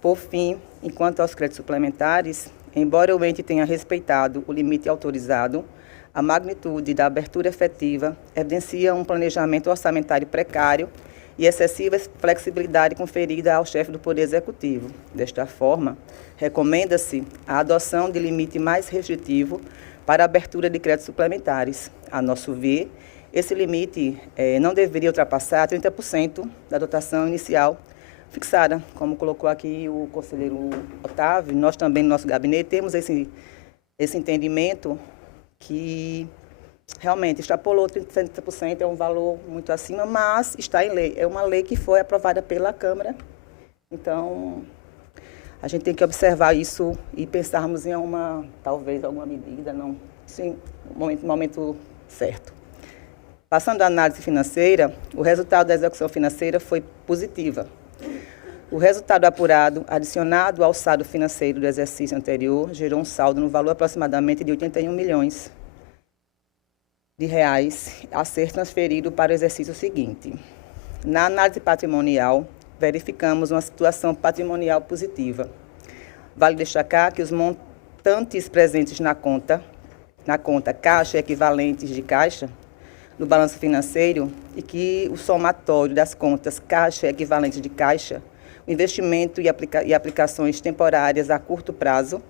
Por fim, enquanto aos créditos suplementares, embora o ente tenha respeitado o limite autorizado, a magnitude da abertura efetiva evidencia um planejamento orçamentário precário e excessiva flexibilidade conferida ao chefe do Poder Executivo. Desta forma, recomenda-se a adoção de limite mais restritivo para a abertura de créditos suplementares. A nosso ver, esse limite não deveria ultrapassar 30% da dotação inicial fixada, como colocou aqui o conselheiro Otávio. Nós também, no nosso gabinete, temos esse entendimento que realmente extrapolou 30%, é um valor muito acima, mas está em lei. É uma lei que foi aprovada pela Câmara, então a gente tem que observar isso e pensarmos em talvez alguma medida, não, sim, no momento certo. Passando à análise financeira, o resultado da execução financeira foi positiva. O resultado apurado, adicionado ao saldo financeiro do exercício anterior, gerou um saldo no valor aproximadamente de 81 milhões de reais a ser transferido para o exercício seguinte. Na análise patrimonial, verificamos uma situação patrimonial positiva. Vale destacar que os montantes presentes na conta caixa e equivalentes de caixa, no balanço financeiro, e que o somatório das contas caixa e equivalentes de caixa, o investimento e aplicações temporárias a curto prazo,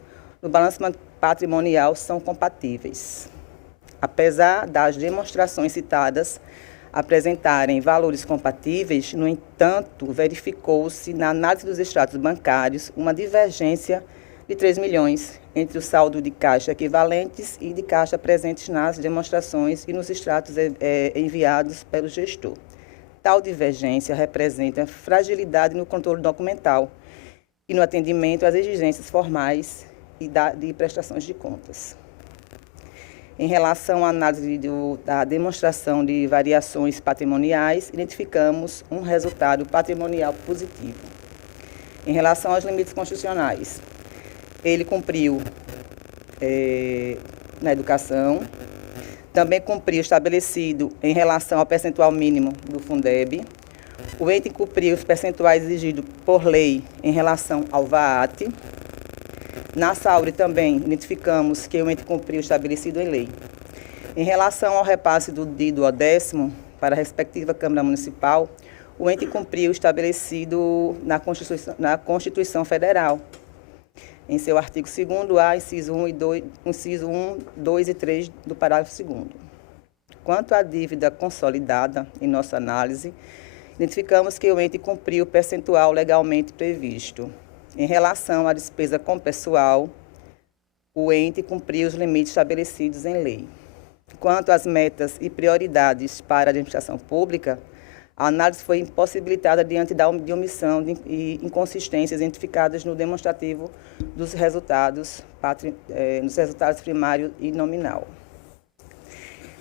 no balanço patrimonial são compatíveis. Apesar das demonstrações citadas apresentarem valores compatíveis, no entanto, verificou-se na análise dos extratos bancários uma divergência de 3 milhões entre o saldo de caixa equivalentes e de caixa presentes nas demonstrações e nos extratos enviados pelo gestor. Tal divergência representa fragilidade no controle documental e no atendimento às exigências formais e de prestações de contas. Em relação à análise da demonstração de variações patrimoniais, identificamos um resultado patrimonial positivo. Em relação aos limites constitucionais, ele cumpriu na educação, também cumpriu o estabelecido em relação ao percentual mínimo do Fundeb, o ente cumpriu os percentuais exigidos por lei em relação ao VAT. Na saúde também identificamos que o ente cumpriu o estabelecido em lei. Em relação ao repasse do DI/10 para a respectiva Câmara Municipal, o ente cumpriu o estabelecido na Constituição Federal, em seu artigo 2º-A, inciso 1, 2 e 3 do parágrafo 2º. Quanto à dívida consolidada, em nossa análise, identificamos que o ente cumpriu o percentual legalmente previsto. Em relação à despesa com pessoal, o ente cumpriu os limites estabelecidos em lei. Quanto às metas e prioridades para a administração pública, a análise foi impossibilitada diante da omissão e inconsistências identificadas no demonstrativo dos resultados primário e nominal.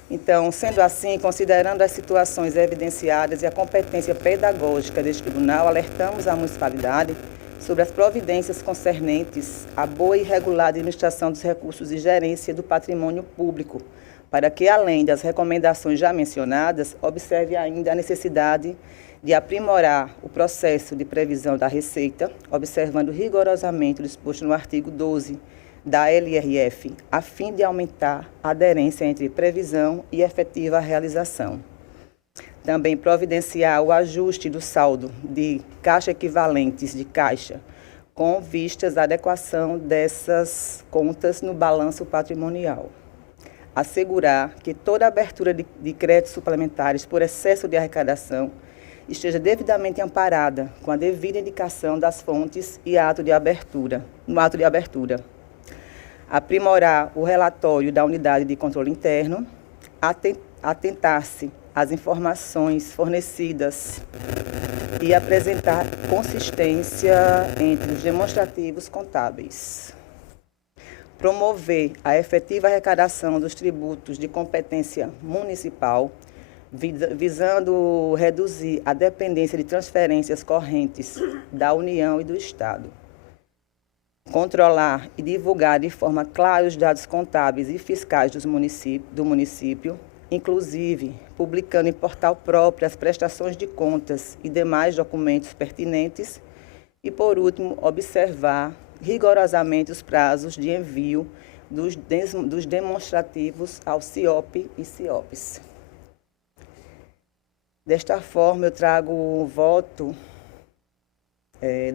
Então, sendo assim, considerando as situações evidenciadas e a competência pedagógica deste tribunal, alertamos a municipalidade sobre as providências concernentes à boa e regular administração dos recursos e gerência do patrimônio público, para que, além das recomendações já mencionadas, observe ainda a necessidade de aprimorar o processo de previsão da receita, observando rigorosamente o disposto no artigo 12 da LRF, a fim de aumentar a aderência entre previsão e efetiva realização. Também providenciar o ajuste do saldo de caixa equivalentes de caixa, com vistas à adequação dessas contas no balanço patrimonial. Assegurar que toda abertura de créditos suplementares por excesso de arrecadação esteja devidamente amparada com a devida indicação das fontes e no ato de abertura. Aprimorar o relatório da unidade de controle interno, atentar-se às informações fornecidas e apresentar consistência entre os demonstrativos contábeis. Promover a efetiva arrecadação dos tributos de competência municipal, visando reduzir a dependência de transferências correntes da União e do Estado. Controlar e divulgar de forma clara os dados contábeis e fiscais do município, inclusive publicando em portal próprio as prestações de contas e demais documentos pertinentes. E, por último, observar rigorosamente os prazos de envio dos demonstrativos ao CIOP e CIOPs. Desta forma, eu trago o voto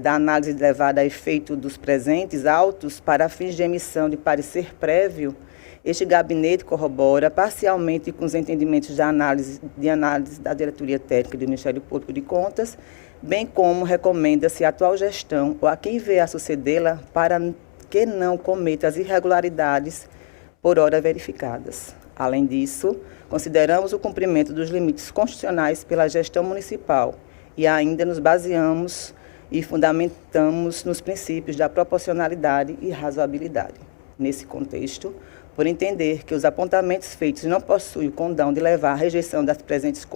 da análise levada a efeito dos presentes autos para fins de emissão de parecer prévio. Este gabinete corrobora parcialmente com os entendimentos de análise da Diretoria Técnica do Ministério Público de Contas, bem como recomenda-se a atual gestão ou a quem vier a sucedê-la para que não cometa as irregularidades por ora verificadas. Além disso, consideramos o cumprimento dos limites constitucionais pela gestão municipal e ainda nos baseamos e fundamentamos nos princípios da proporcionalidade e razoabilidade. Nesse contexto, por entender que os apontamentos feitos não possuem o condão de levar à rejeição da presente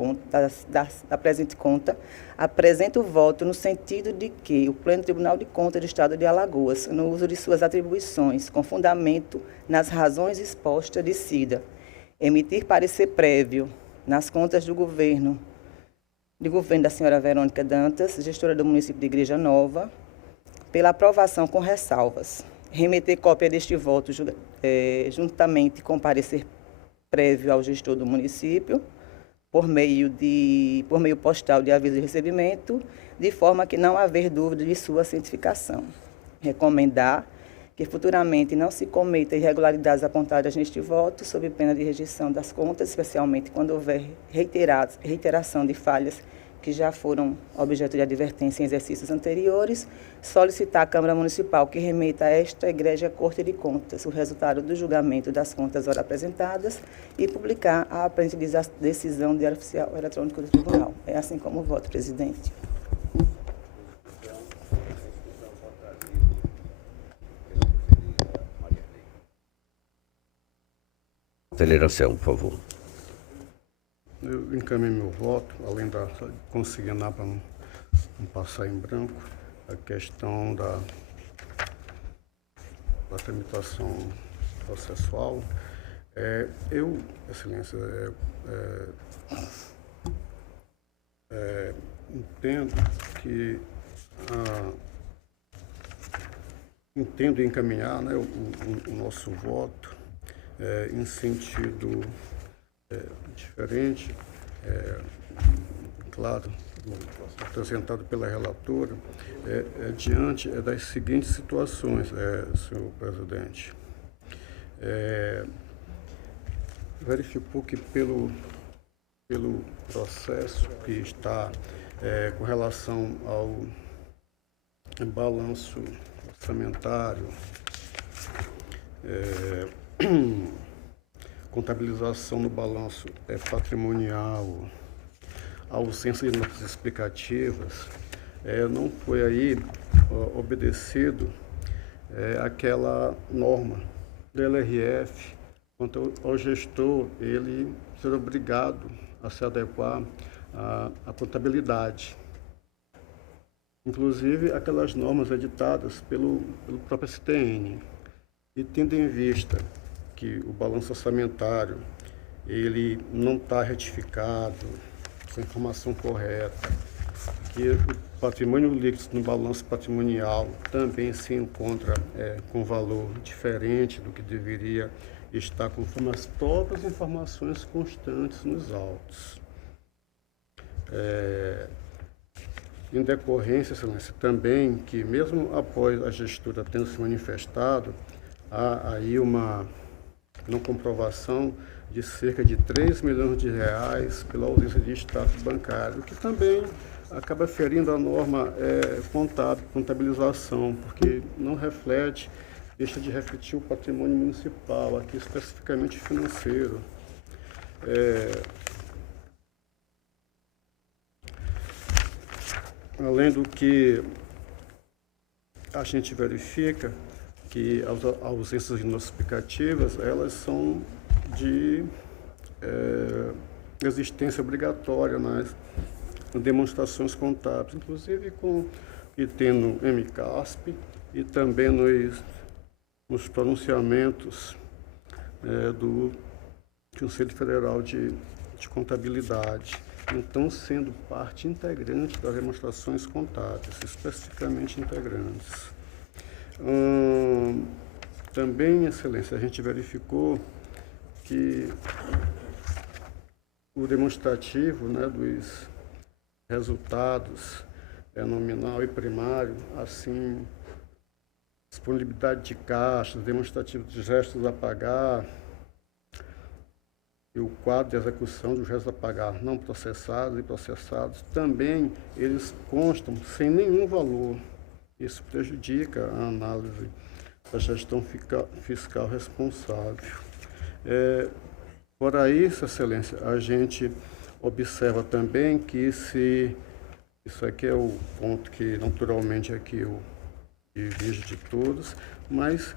conta, apresento o voto no sentido de que o Pleno Tribunal de Contas do Estado de Alagoas, no uso de suas atribuições, com fundamento nas razões expostas, decida emitir parecer prévio nas contas do governo da senhora Verônica Dantas, gestora do município de Igreja Nova, pela aprovação com ressalvas. Remeter cópia deste voto juntamente com parecer prévio ao gestor do município, por meio postal de aviso de recebimento, de forma que não haver dúvida de sua cientificação. Recomendar que futuramente não se cometa irregularidades apontadas neste voto, sob pena de rejeição das contas, especialmente quando houver reiteração de falhas que já foram objeto de advertência em exercícios anteriores, solicitar à Câmara Municipal que remeta a esta Egrégia Corte de Contas o resultado do julgamento das contas ora apresentadas e publicar a aparente decisão do Diário Oficial Eletrônico do Tribunal. É assim como voto, presidente. Conselheira Selma, por favor. Eu encaminho meu voto, além de consignar para não passar em branco, a questão da tramitação processual. Eu, Excelência, entendo que entendo encaminhar, né, o nosso voto em sentido diferente, claro, apresentado pela relatora, diante das seguintes situações, senhor presidente. Verificou que pelo processo que está com relação ao balanço orçamentário, contabilização no balanço patrimonial, a ausência de notas explicativas, não foi aí obedecido aquela norma do LRF quanto ao gestor ele ser obrigado a se adequar à contabilidade. Inclusive aquelas normas editadas pelo próprio STN. E tendo em vista que o balanço orçamentário ele não está retificado, com a informação correta, que o patrimônio líquido no balanço patrimonial também se encontra com valor diferente do que deveria estar conforme as próprias informações constantes nos autos. Em decorrência, Excelência, também que mesmo após a gestora tendo se manifestado, há aí uma não comprovação de cerca de 3 milhões de reais pela ausência de extrato bancário, que também acaba ferindo a norma contábil, contabilização, porque não reflete, deixa de refletir o patrimônio municipal, aqui especificamente financeiro. Além do que a gente verifica que as ausências inexplicativas, elas são de existência obrigatória nas demonstrações contábeis, inclusive e tendo MCASP e também nos pronunciamentos do Conselho Federal de Contabilidade. Então, sendo parte integrante das demonstrações contábeis, especificamente integrantes. Também, Excelência, a gente verificou que o demonstrativo, né, dos resultados nominal e primário, assim, disponibilidade de caixas, demonstrativo de gestos a pagar e o quadro de execução dos gestos a pagar não processados e processados, também eles constam sem nenhum valor. Isso prejudica a análise da gestão fiscal responsável. Fora isso, Excelência, a gente observa também que isso aqui é o ponto que naturalmente aqui eu divido de todos, mas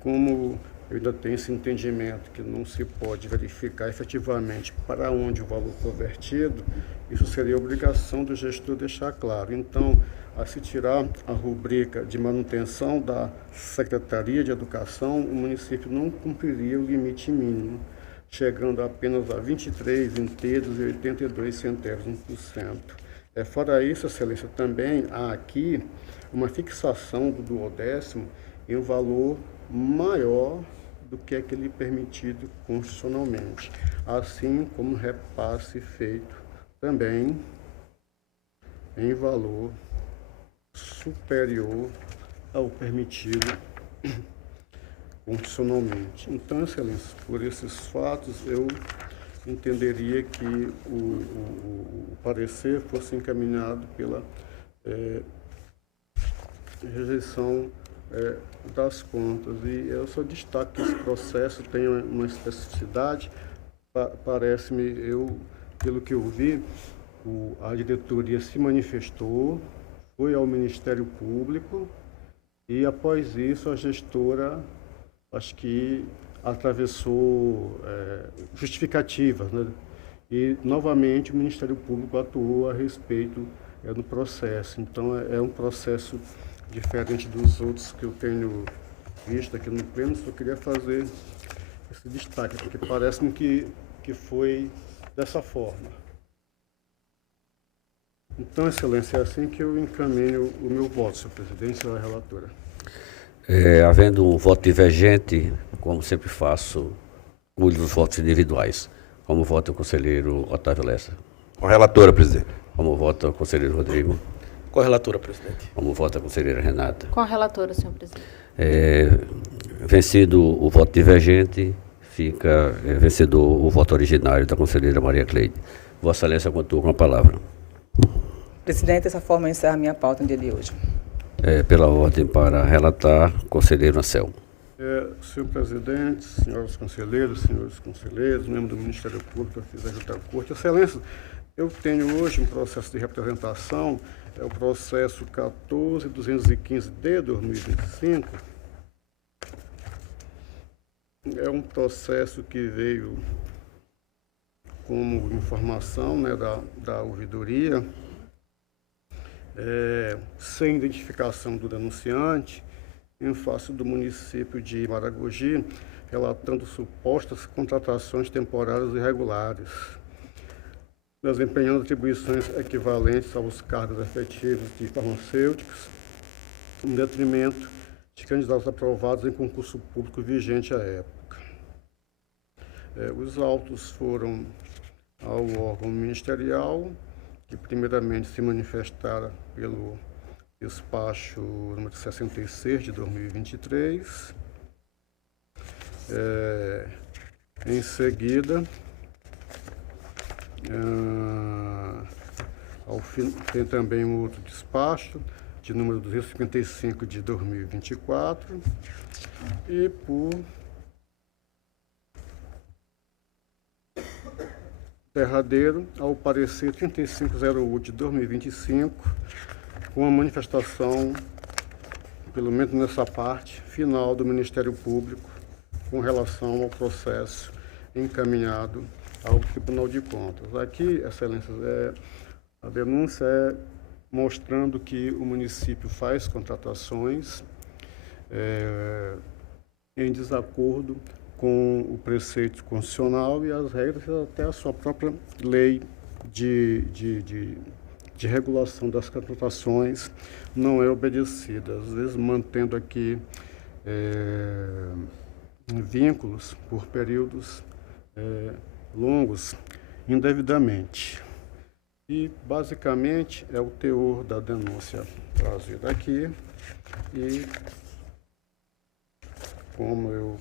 como eu ainda tenho esse entendimento que não se pode verificar efetivamente para onde o valor for vertido, isso seria obrigação do gestor deixar claro. Então, a se tirar a rubrica de manutenção da Secretaria de Educação, o município não cumpriria o limite mínimo, chegando apenas a 23,82%. Fora isso, Excelência, também há aqui uma fixação do duodécimo em um valor maior do que aquele permitido constitucionalmente, assim como repasse feito também em valor superior ao permitido constitucionalmente. Então, Excelência, por esses fatos, eu entenderia que o parecer fosse encaminhado pela rejeição das contas. E eu só destaco que esse processo tem uma especificidade. Parece-me, pelo que eu vi, a diretoria se manifestou, foi ao Ministério Público e, após isso, a gestora, acho que atravessou justificativas, né? E, novamente, o Ministério Público atuou a respeito do processo. Então, é um processo diferente dos outros que eu tenho visto aqui no Pleno. Só queria fazer esse destaque, porque parece-me que foi dessa forma. Então, Excelência, é assim que eu encaminho o meu voto, senhor presidente, senhora relatora. Havendo um voto divergente, como sempre faço, cuido dos votos individuais. Como vota o conselheiro Otávio Lessa? Com a relatora, presidente. Como vota o conselheiro Rodrigo? Com a relatora, presidente. Como vota a conselheira Renata? Com a relatora, senhor presidente. Vencido o voto divergente, fica vencedor o voto originário da conselheira Maria Cleide. Vossa Excelência contou com a palavra. Presidente, dessa forma eu encerro a minha pauta no dia de hoje. Pela ordem para relatar, conselheiro Anselmo. Senhor presidente, senhores conselheiros, membros do Ministério Público, oficiais da Corte, Excelência, eu tenho hoje um processo de representação, é o processo 14.215 de 2025. É um processo que veio como informação, né, da ouvidoria, sem identificação do denunciante, em face do município de Maragogi, relatando supostas contratações temporárias irregulares, desempenhando atribuições equivalentes aos cargos efetivos de farmacêuticos, em detrimento de candidatos aprovados em concurso público vigente à época. Os autos foram ao órgão ministerial, que primeiramente se manifestara pelo despacho número 66 de 2023. Em seguida, tem também um outro despacho, de número 255 de 2024, e por derradeiro, ao parecer 3508 de 2025, com a manifestação, pelo menos nessa parte, final do Ministério Público, com relação ao processo encaminhado ao Tribunal de Contas. Aqui, Excelências, a denúncia é mostrando que o município faz contratações em desacordo com o preceito constitucional e as regras, até a sua própria lei de regulação das contratações não é obedecida, às vezes mantendo aqui vínculos por períodos longos, indevidamente. E, basicamente, é o teor da denúncia trazida aqui e, como eu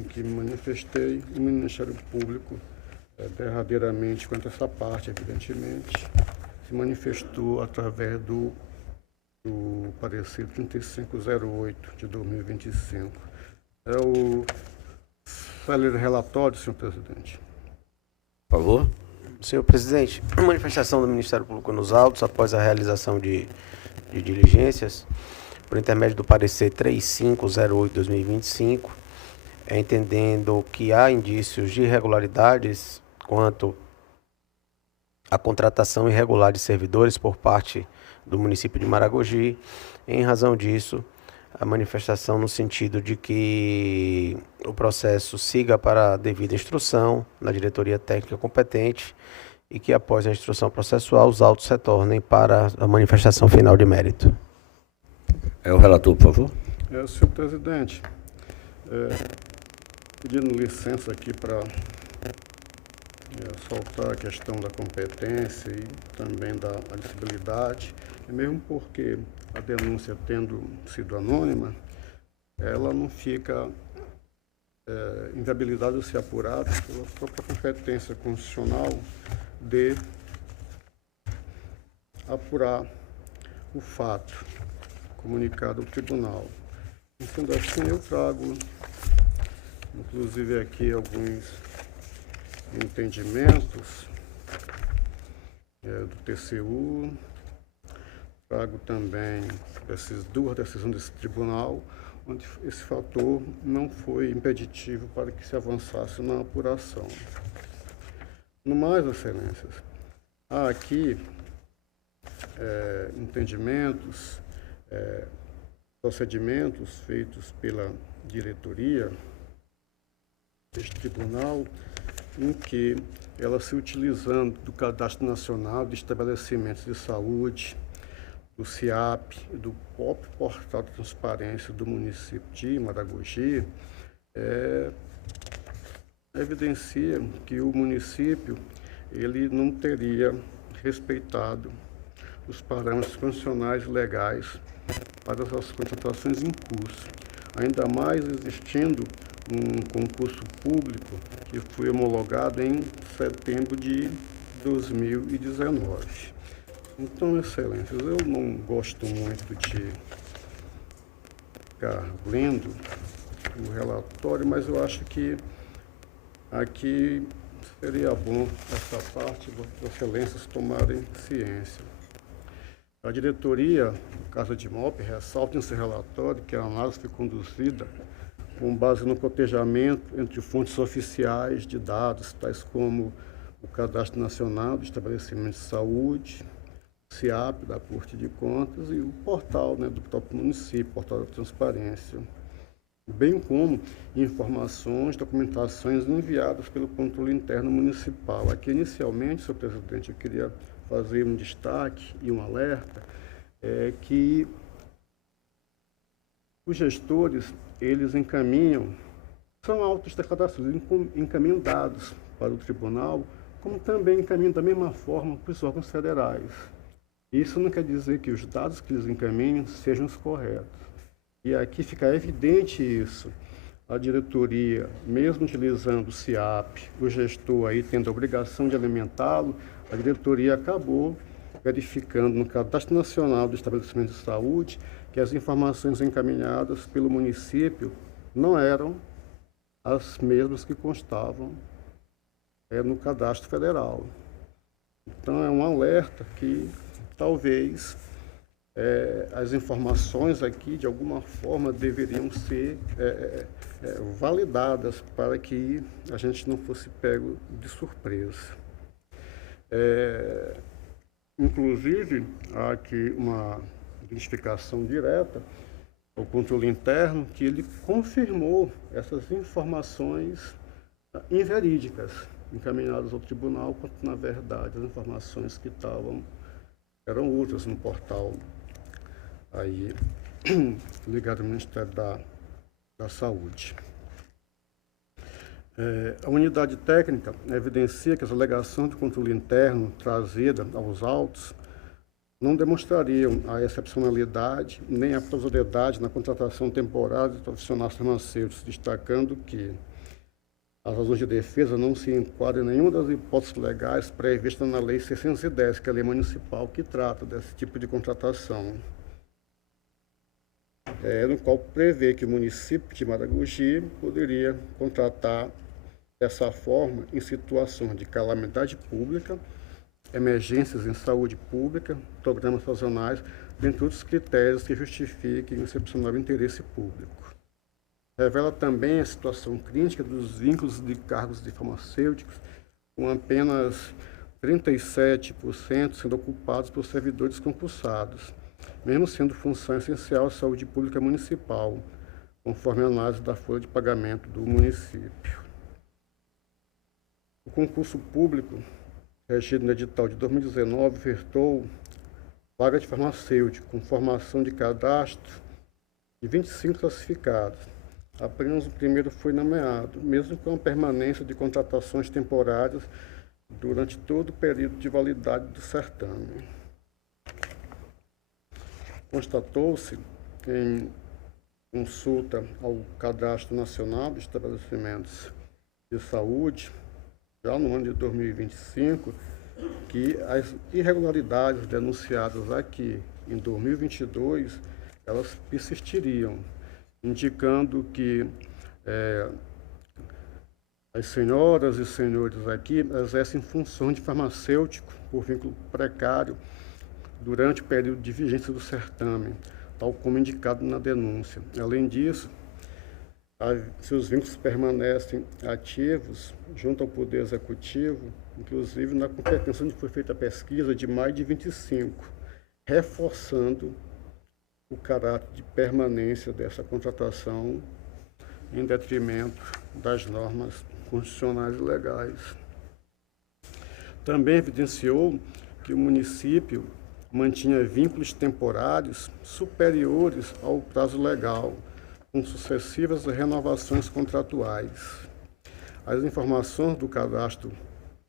aqui me manifestei, o Ministério Público, derradeiramente, quanto a essa parte, evidentemente, se manifestou através do parecer 3508 de 2025. É o relatório, senhor presidente. Por favor. Senhor presidente, manifestação do Ministério Público nos autos após a realização de diligências, por intermédio do parecer 3508-2025, entendendo que há indícios de irregularidades quanto à contratação irregular de servidores por parte do município de Maragogi. Em razão disso, a manifestação no sentido de que o processo siga para a devida instrução na diretoria técnica competente e que, após a instrução processual, os autos retornem para a manifestação final de mérito. O relator, por favor. Senhor presidente, pedindo licença aqui para soltar a questão da competência e também da admissibilidade, mesmo porque a denúncia tendo sido anônima, ela não fica inviabilizada de ser apurada pela própria competência constitucional de apurar o fato comunicado ao tribunal. E, sendo assim, eu trago, inclusive, aqui alguns entendimentos do TCU, trago também essas duas decisões desse tribunal, onde esse fator não foi impeditivo para que se avançasse na apuração. No mais, excelências, há aqui entendimentos, procedimentos feitos pela diretoria deste tribunal, em que ela se utilizando do Cadastro Nacional de Estabelecimentos de Saúde, do CIAP e do próprio portal de transparência do município de Maragogi, evidencia que o município ele não teria respeitado os parâmetros constitucionais legais para as contratações em curso, ainda mais existindo um concurso público que foi homologado em setembro de 2019. Então, excelências, eu não gosto muito de ficar lendo o relatório, mas eu acho que aqui seria bom essa parte das excelências tomarem ciência. A diretoria, no caso de MOP, ressalta em seu relatório que a análise foi conduzida com base no cotejamento entre fontes oficiais de dados, tais como o Cadastro Nacional do Estabelecimento de Saúde, o CIAP, da Corte de Contas, e o portal do próprio município, portal da transparência, bem como informações, documentações enviadas pelo controle interno municipal. Aqui, inicialmente, senhor presidente, eu queria fazer um destaque e um alerta, que os gestores, eles encaminham, são autos declarações, encaminham dados para o tribunal, como também encaminham da mesma forma para os órgãos federais. Isso não quer dizer que os dados que eles encaminham sejam os corretos. E aqui fica evidente isso. A diretoria, mesmo utilizando o CIAP, o gestor aí tendo a obrigação de alimentá-lo, a diretoria acabou verificando no Cadastro Nacional do Estabelecimento de Saúde que as informações encaminhadas pelo município não eram as mesmas que constavam no cadastro federal. Então, é um alerta que talvez as informações aqui, de alguma forma, deveriam ser validadas para que a gente não fosse pego de surpresa. Inclusive, há aqui uma identificação direta ao controle interno que ele confirmou essas informações inverídicas encaminhadas ao tribunal, quando, na verdade, as informações que eram outras no portal aí, ligado ao Ministério da Saúde. A unidade técnica evidencia que as alegações de controle interno trazidas aos autos não demonstrariam a excepcionalidade nem a plausibilidade na contratação temporária de profissionais farmacêuticos, destacando que as razões de defesa não se enquadram em nenhuma das hipóteses legais previstas na Lei 610, que é a lei municipal que trata desse tipo de contratação, no qual prevê que o município de Maragogi poderia contratar dessa forma em situações de calamidade pública, emergências em saúde pública, programas sazonais, dentre outros critérios que justifiquem o excepcional interesse público. Revela também a situação crítica dos vínculos de cargos de farmacêuticos, com apenas 37% sendo ocupados por servidores concursados, mesmo sendo função essencial à saúde pública municipal, conforme a análise da folha de pagamento do município. O concurso público, regido no edital de 2019, ofertou vaga de farmacêutico com formação de cadastro de 25 classificados. Apenas o primeiro foi nomeado, mesmo com a permanência de contratações temporárias durante todo o período de validade do certame. Constatou-se em consulta ao Cadastro Nacional de Estabelecimentos de Saúde, já no ano de 2025, que as irregularidades denunciadas aqui em 2022, elas persistiriam, indicando que as senhoras e senhores aqui exercem função de farmacêutico por vínculo precário durante o período de vigência do certame, tal como indicado na denúncia. Além disso, seus vínculos permanecem ativos junto ao Poder Executivo, inclusive na competência onde foi feita a pesquisa de maio de 25, reforçando o caráter de permanência dessa contratação em detrimento das normas constitucionais e legais. Também evidenciou que o município mantinha vínculos temporários superiores ao prazo legal, com sucessivas renovações contratuais. As informações do cadastro,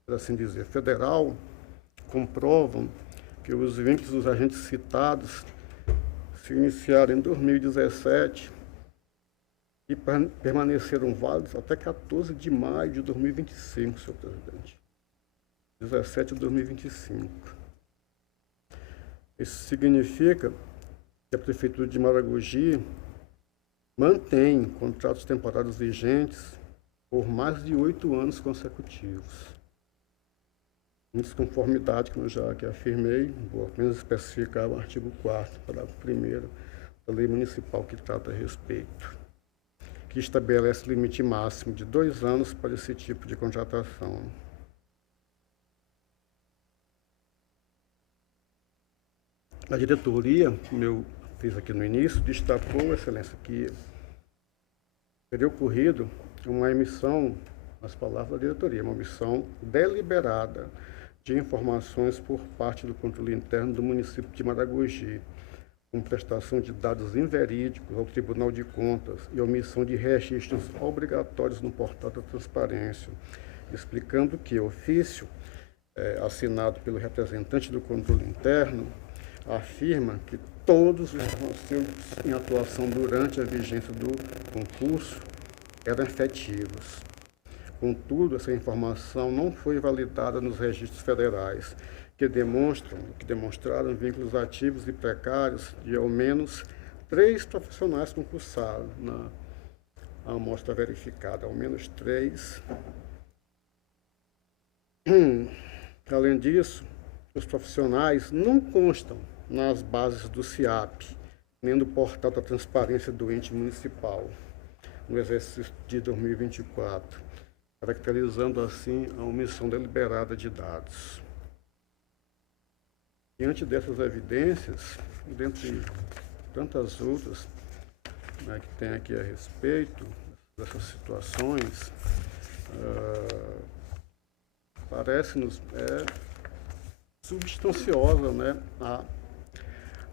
por assim dizer, federal, comprovam que os vínculos dos agentes citados se iniciaram em 2017 e permaneceram válidos até 14 de maio de 2025, senhor presidente. 17 de 2025. Isso significa que a Prefeitura de Maragogi mantém contratos temporários vigentes por mais de 8 anos consecutivos. Em desconformidade, como eu já aqui afirmei, vou apenas especificar o artigo 4º, parágrafo 1º da Lei Municipal que trata a respeito, que estabelece limite máximo de 2 anos para esse tipo de contratação. A diretoria, como eu fiz aqui no início, destacou, Excelência, que teria ocorrido uma emissão, nas palavras da diretoria, uma omissão deliberada de informações por parte do controle interno do município de Maragogi, com prestação de dados inverídicos ao Tribunal de Contas e omissão de registros obrigatórios no portal da transparência, explicando que o ofício assinado pelo representante do controle interno afirma que todos os farmacêuticos em atuação durante a vigência do concurso eram efetivos. Contudo, essa informação não foi validada nos registros federais, que demonstraram vínculos ativos e precários de ao menos 3 profissionais concursados na amostra verificada, ao menos 3. Além disso, os profissionais não constam nas bases do CIAP, nem no portal da transparência do ente municipal, no exercício de 2024, caracterizando assim a omissão deliberada de dados. Diante dessas evidências, dentre tantas outras que tem aqui a respeito dessas situações, parece-nos substanciosa,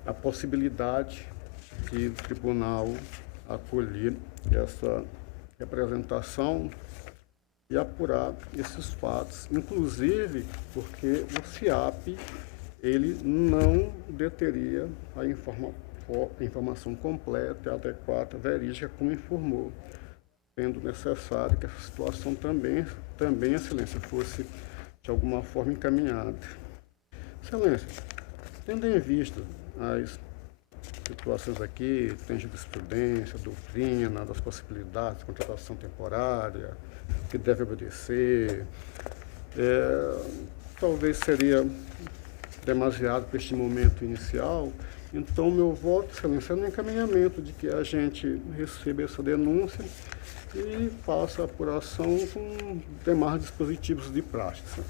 a possibilidade de o tribunal acolher essa representação e apurar esses fatos, inclusive porque o CIAP ele não deteria a informação completa, adequada, verídica, como informou, sendo necessário que essa situação também, Excelência, fosse de alguma forma encaminhada. Excelência, tendo em vista as situações aqui, tem jurisprudência, doutrina, das possibilidades de contratação temporária, que deve obedecer, talvez seria demasiado para este momento inicial. Então, meu voto, Excelência, é no encaminhamento de que a gente receba essa denúncia e faça a apuração com demais dispositivos de prática.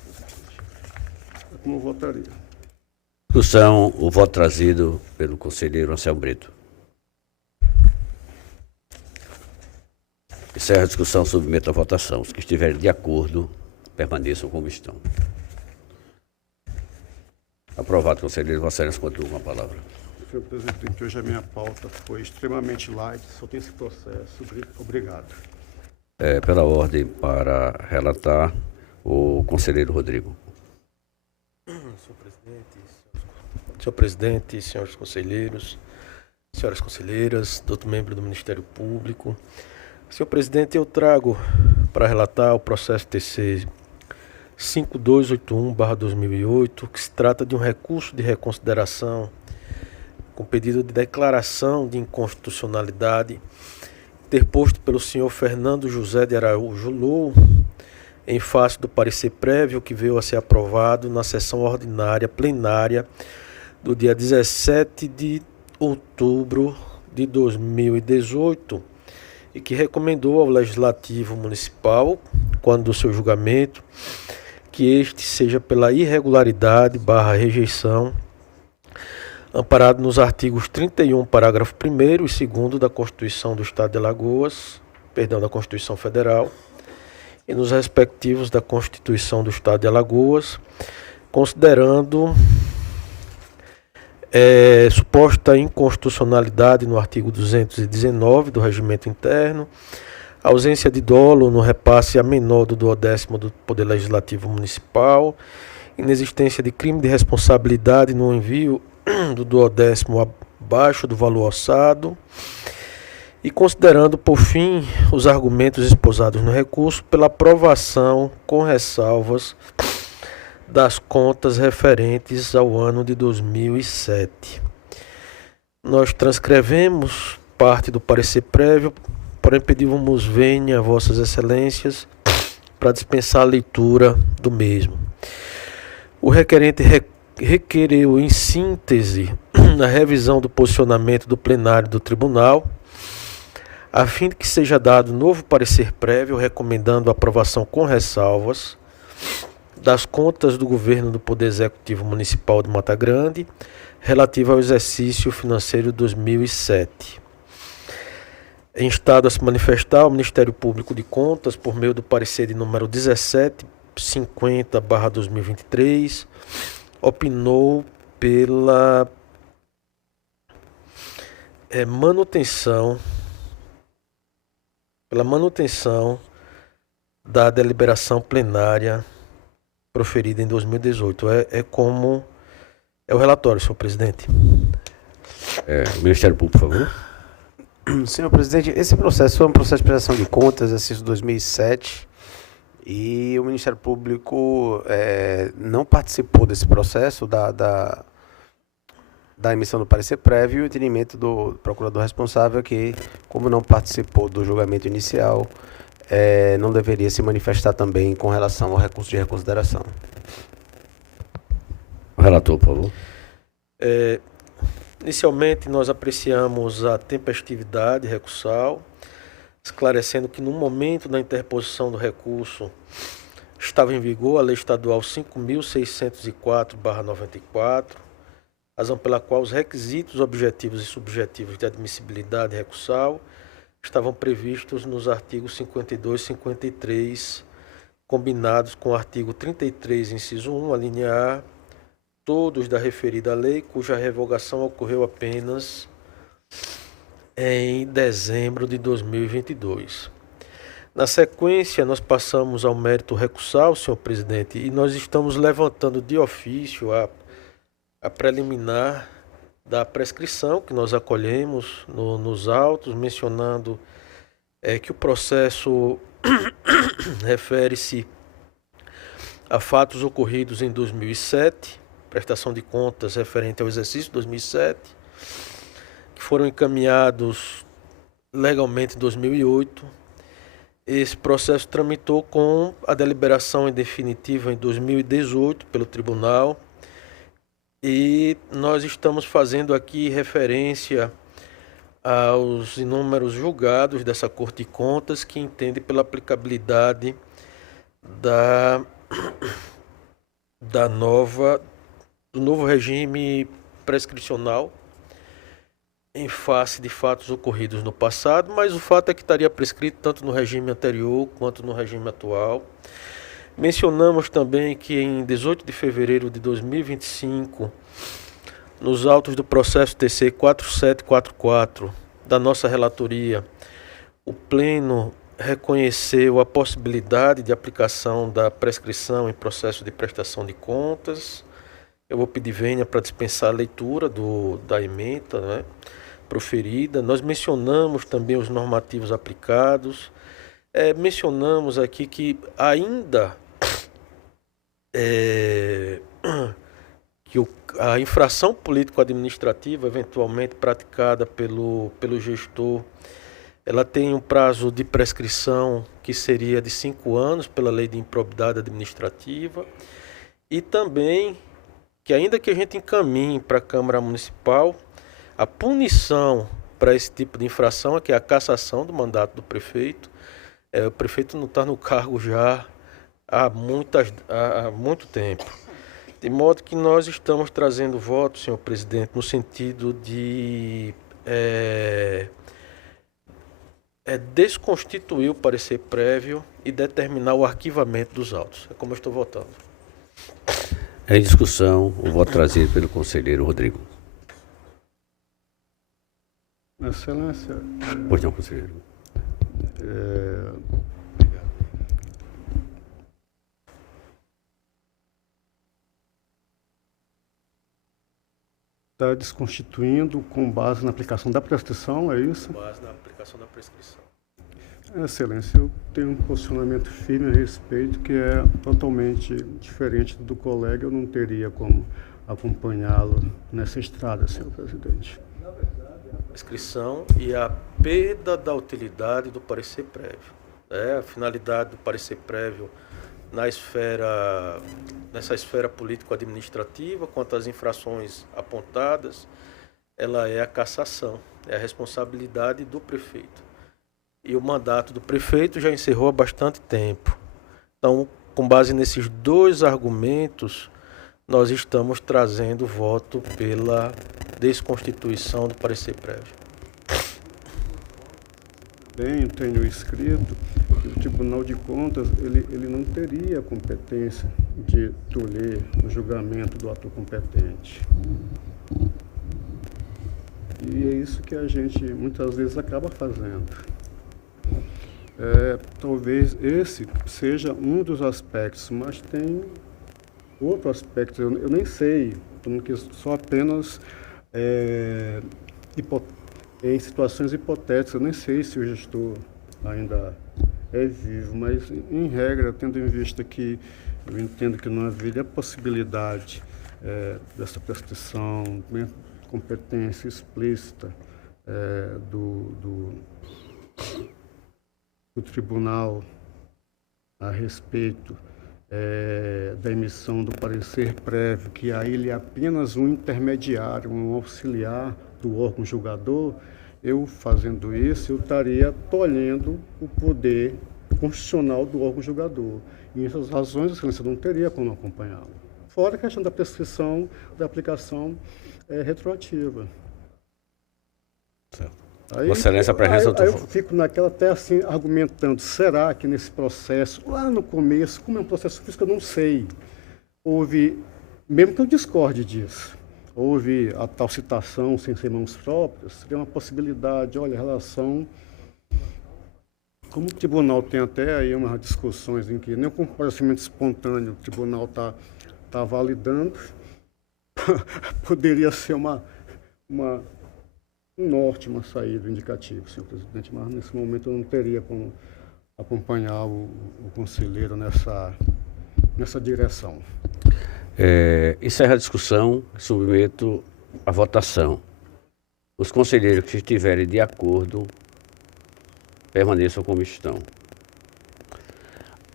É como eu votaria. Discussão, o voto trazido pelo conselheiro Anselmo Brito. Encerra a discussão, submeto à votação. Os que estiverem de acordo, permaneçam como estão. Aprovado, conselheiro. Vossa Excelência, continua com a palavra. Senhor presidente, hoje a minha pauta foi extremamente light, só tem esse processo. Obrigado. Pela ordem, para relatar, o conselheiro Rodrigo. Senhor presidente, senhores conselheiros, senhoras conselheiras, doutor membro do Ministério Público. Senhor presidente, eu trago para relatar o processo TC 5281/2008, que se trata de um recurso de reconsideração com pedido de declaração de inconstitucionalidade interposto pelo senhor Fernando José de Araújo Lou, em face do parecer prévio que veio a ser aprovado na sessão ordinária plenária do dia 17 de outubro de 2018 e que recomendou ao Legislativo Municipal, quando do seu julgamento, que este seja pela irregularidade / rejeição, amparado nos artigos 31, parágrafo 1º e 2º da Constituição do Estado de Alagoas, da Constituição Federal, e nos respectivos da Constituição do Estado de Alagoas, considerando suposta inconstitucionalidade no artigo 219 do Regimento Interno, ausência de dolo no repasse a menor do 10º do Poder Legislativo Municipal, inexistência de crime de responsabilidade no envio do 10º abaixo do valor orçado, e considerando, por fim, os argumentos esposados no recurso pela aprovação com ressalvas das contas referentes ao ano de 2007. Nós transcrevemos parte do parecer prévio, porém pedimos venha a vossas excelências para dispensar a leitura do mesmo. O requerente requereu, em síntese, a revisão do posicionamento do plenário do tribunal, a fim de que seja dado novo parecer prévio recomendando a aprovação com ressalvas das contas do governo do Poder Executivo Municipal de Mata Grande, relativa ao exercício financeiro de 2007. Em estado a se manifestar, o Ministério Público de Contas, por meio do parecer de número 1750/2023, opinou pela manutenção da deliberação plenária proferida em 2018. Como é o relatório, senhor presidente. Ministério Público, por favor. Senhor presidente, esse processo foi um processo de prestação de contas, exercício 2007, e o Ministério Público não participou desse processo da emissão do parecer prévio, e o entendimento do procurador responsável que, como não participou do julgamento inicial, não deveria se manifestar também com relação ao recurso de reconsideração. O relator, por favor. Inicialmente, nós apreciamos a tempestividade recursal, esclarecendo que no momento da interposição do recurso estava em vigor a Lei Estadual 5.604/94, razão pela qual os requisitos objetivos e subjetivos de admissibilidade recursal estavam previstos nos artigos 52 e 53, combinados com o artigo 33, inciso 1, a linha A, todos da referida lei, cuja revogação ocorreu apenas em dezembro de 2022. Na sequência, nós passamos ao mérito recursal, senhor presidente, e nós estamos levantando de ofício a preliminar da prescrição que nós acolhemos nos autos, mencionando que o processo refere-se a fatos ocorridos em 2007, prestação de contas referente ao exercício 2007, que foram encaminhados legalmente em 2008. Esse processo tramitou com a deliberação em definitiva em 2018 pelo tribunal, e nós estamos fazendo aqui referência aos inúmeros julgados dessa Corte de Contas que entende pela aplicabilidade do novo regime prescricional em face de fatos ocorridos no passado, mas o fato é que estaria prescrito tanto no regime anterior quanto no regime atual. Mencionamos também que em 18 de fevereiro de 2025, nos autos do processo TC 4744 da nossa relatoria, o Pleno reconheceu a possibilidade de aplicação da prescrição em processo de prestação de contas. Eu vou pedir vênia para dispensar a leitura da ementa, né? proferida. Nós mencionamos também os normativos aplicados. Mencionamos aqui que ainda que a infração político-administrativa, eventualmente praticada pelo gestor, ela tem um prazo de prescrição que seria de 5 anos pela lei de improbidade administrativa, e também que, ainda que a gente encaminhe para a Câmara Municipal, a punição para esse tipo de infração é que é a cassação do mandato do prefeito. O prefeito não está no cargo já há muito tempo. De modo que nós estamos trazendo voto, senhor presidente, no sentido de desconstituir o parecer prévio e determinar o arquivamento dos autos. É como eu estou votando. Em discussão, o voto trazido pelo conselheiro Rodrigo. Excelência, Pois não, conselheiro. está desconstituindo com base na aplicação da prescrição, é isso? Com base na aplicação da prescrição. Excelência, eu tenho um posicionamento firme a respeito que é totalmente diferente do colega. Eu não teria como acompanhá-lo nessa estrada, senhor presidente. Prescrição e a perda da utilidade do parecer prévio. A finalidade do parecer prévio nessa esfera político-administrativa, quanto às infrações apontadas, ela é a cassação, é a responsabilidade do prefeito. E o mandato do prefeito já encerrou há bastante tempo. Então, com base nesses dois argumentos, nós estamos trazendo voto pela desconstituição do parecer prévio. Bem, tenho escrito que o Tribunal de Contas ele não teria competência de tolher o julgamento do ator competente. E é isso que a gente muitas vezes acaba fazendo. Talvez esse seja um dos aspectos, mas tem outro aspecto, eu nem sei, só apenas em situações hipotéticas. Eu nem sei se o gestor ainda é vivo, mas, em regra, tendo em vista que eu entendo que não haveria a possibilidade dessa prescrição, competência explícita do tribunal a respeito da emissão do parecer prévio, que aí ele é apenas um intermediário, um auxiliar do órgão julgador. Eu, fazendo isso, eu estaria tolhendo o poder constitucional do órgão julgador. E essas razões, a excelência não teria como acompanhá-lo. Fora a questão da prescrição, da aplicação retroativa. Certo. Aí, Vossa Excelência apresenta aí eu fico naquela até assim, argumentando, será que nesse processo, lá no começo, como é um processo físico, eu não sei, houve, mesmo que eu discorde disso, houve a tal citação sem ser mãos próprias, seria uma possibilidade, olha, a relação, como o tribunal tem até aí umas discussões em que nem o comparecimento espontâneo o tribunal está validando, poderia ser um norte, uma saída indicativa, senhor presidente, mas nesse momento eu não teria como acompanhar o conselheiro nessa direção. Encerra a discussão, submeto à votação. Os conselheiros que estiverem de acordo permaneçam como estão.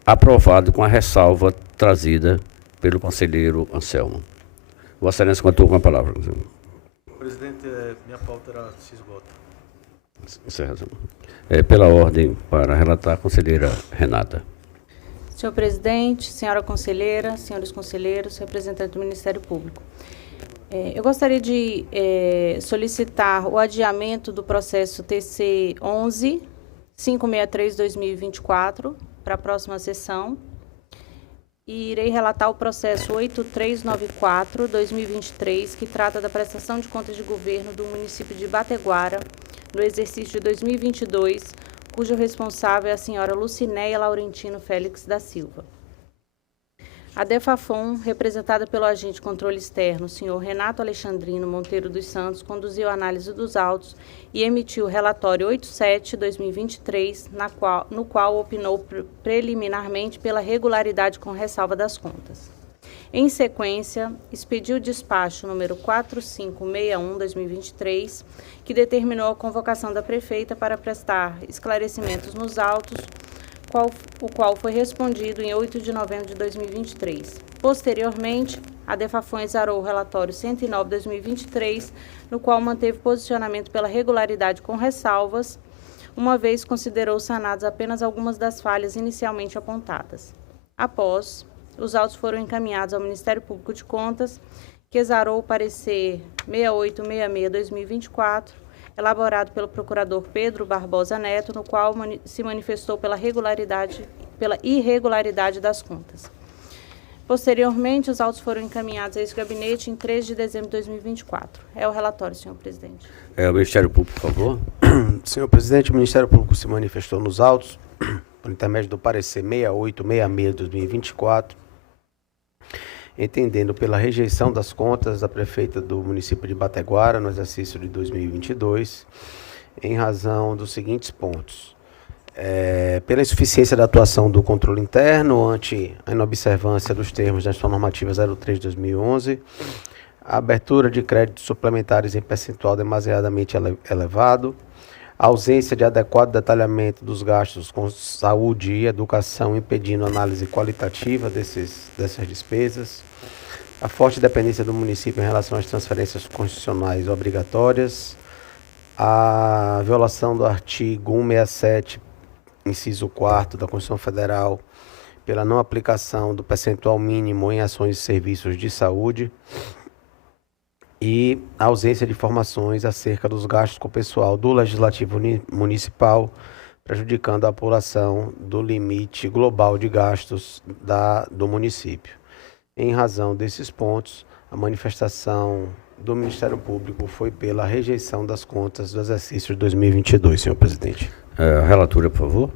Aprovado com a ressalva trazida pelo conselheiro Anselmo. Vossa Excelência contou com a palavra. Presidente, minha pauta se esgota. Encerra. Pela ordem, para relatar, a conselheira Renata. Senhor presidente, senhora conselheira, senhores conselheiros, representante do Ministério Público. Eu gostaria de solicitar o adiamento do processo TC 11-563-2024 para a próxima sessão. E irei relatar o processo 8394-2023, que trata da prestação de contas de governo do município de Bateguara, no exercício de 2022, cujo responsável é a senhora Lucinéia Laurentino Félix da Silva. A DEFAFON, representada pelo agente de controle externo, senhor Renato Alexandrino Monteiro dos Santos, conduziu a análise dos autos e emitiu o relatório 87/2023, no qual opinou preliminarmente pela regularidade com ressalva das contas. Em sequência, expediu o despacho número 4561/2023, que determinou a convocação da prefeita para prestar esclarecimentos nos autos, o qual foi respondido em 8 de novembro de 2023. Posteriormente, a DEFAFON exarou o relatório 109/2023, no qual manteve posicionamento pela regularidade com ressalvas, uma vez considerou sanadas apenas algumas das falhas inicialmente apontadas. Após, os autos foram encaminhados ao Ministério Público de Contas, que exarou o parecer 6866/2024, elaborado pelo procurador Pedro Barbosa Neto, no qual se manifestou pela irregularidade das contas. Posteriormente, os autos foram encaminhados a esse gabinete em 3 de dezembro de 2024. É o relatório, senhor presidente. O Ministério Público, por favor. Senhor presidente, o Ministério Público se manifestou nos autos, por intermédio do parecer 6866/2024, entendendo pela rejeição das contas da prefeita do município de Bateguara no exercício de 2022, em razão dos seguintes pontos. Pela insuficiência da atuação do controle interno ante a inobservância dos termos da Instituição Normativa 03/2011, a abertura de créditos suplementares em percentual demasiadamente elevado, a ausência de adequado detalhamento dos gastos com saúde e educação, impedindo análise qualitativa dessas despesas, a forte dependência do município em relação às transferências constitucionais obrigatórias, a violação do artigo 167, inciso 4º da Constituição Federal, pela não aplicação do percentual mínimo em ações e serviços de saúde, e a ausência de informações acerca dos gastos com o pessoal do Legislativo Municipal, prejudicando a apuração do limite global de gastos do município. Em razão desses pontos, a manifestação do Ministério Público foi pela rejeição das contas do exercício de 2022, senhor presidente. Relatora, por favor.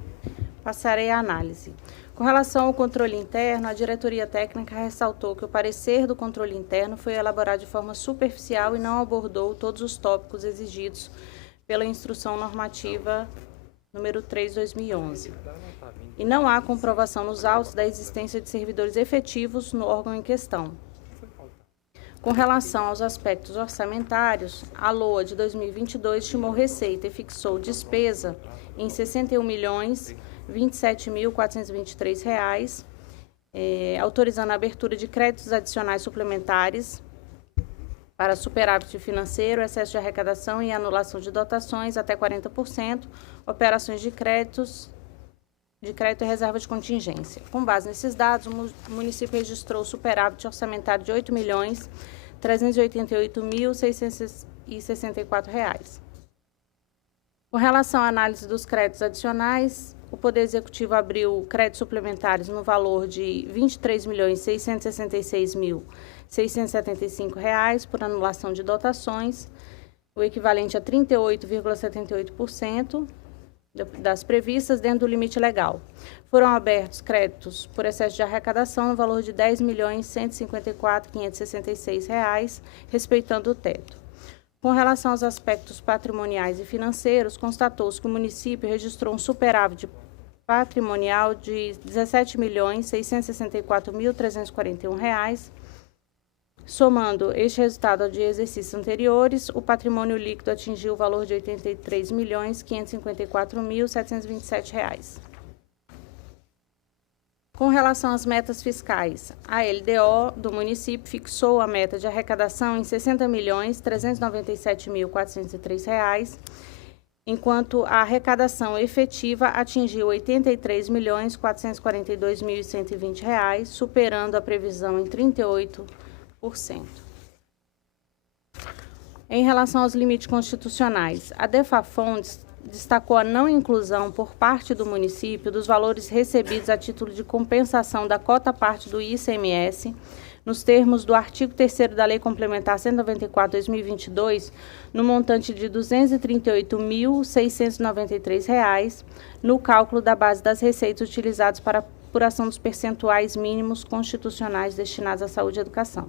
Passarei à análise. Com relação ao controle interno, a diretoria técnica ressaltou que o parecer do controle interno foi elaborado de forma superficial e não abordou todos os tópicos exigidos pela Instrução Normativa número 3/2011. E não há comprovação nos autos da existência de servidores efetivos no órgão em questão. Com relação aos aspectos orçamentários, a LOA de 2022 estimou receita e fixou despesa em R$ 61.027.423, autorizando a abertura de créditos adicionais suplementares para superávit financeiro, excesso de arrecadação e anulação de dotações até 40%, operações de crédito e reserva de contingência. Com base nesses dados, o município registrou superávit orçamentário de R$ 8.388.664. Com relação à análise dos créditos adicionais, o Poder Executivo abriu créditos suplementares no valor de R$ 23.666.675 por anulação de dotações, o equivalente a 38,78% das previstas dentro do limite legal. Foram abertos créditos por excesso de arrecadação no valor de R$ 10.154.566, respeitando o teto. Com relação aos aspectos patrimoniais e financeiros, constatou-se que o município registrou um superávit patrimonial de R$ 17.664.341. Somando este resultado de exercícios anteriores, o patrimônio líquido atingiu o valor de R$ 83.554.727. Com relação às metas fiscais, a LDO do município fixou a meta de arrecadação em R$ 60.397.403, enquanto a arrecadação efetiva atingiu R$ 83.442.120, superando a previsão em 38%. Em relação aos limites constitucionais, a DEFAFON destacou a não inclusão por parte do município dos valores recebidos a título de compensação da cota-parte do ICMS, nos termos do artigo 3º da Lei Complementar 194/2022, no montante de R$ 238.693, no cálculo da base das receitas utilizadas para apuração dos percentuais mínimos constitucionais destinados à saúde e educação.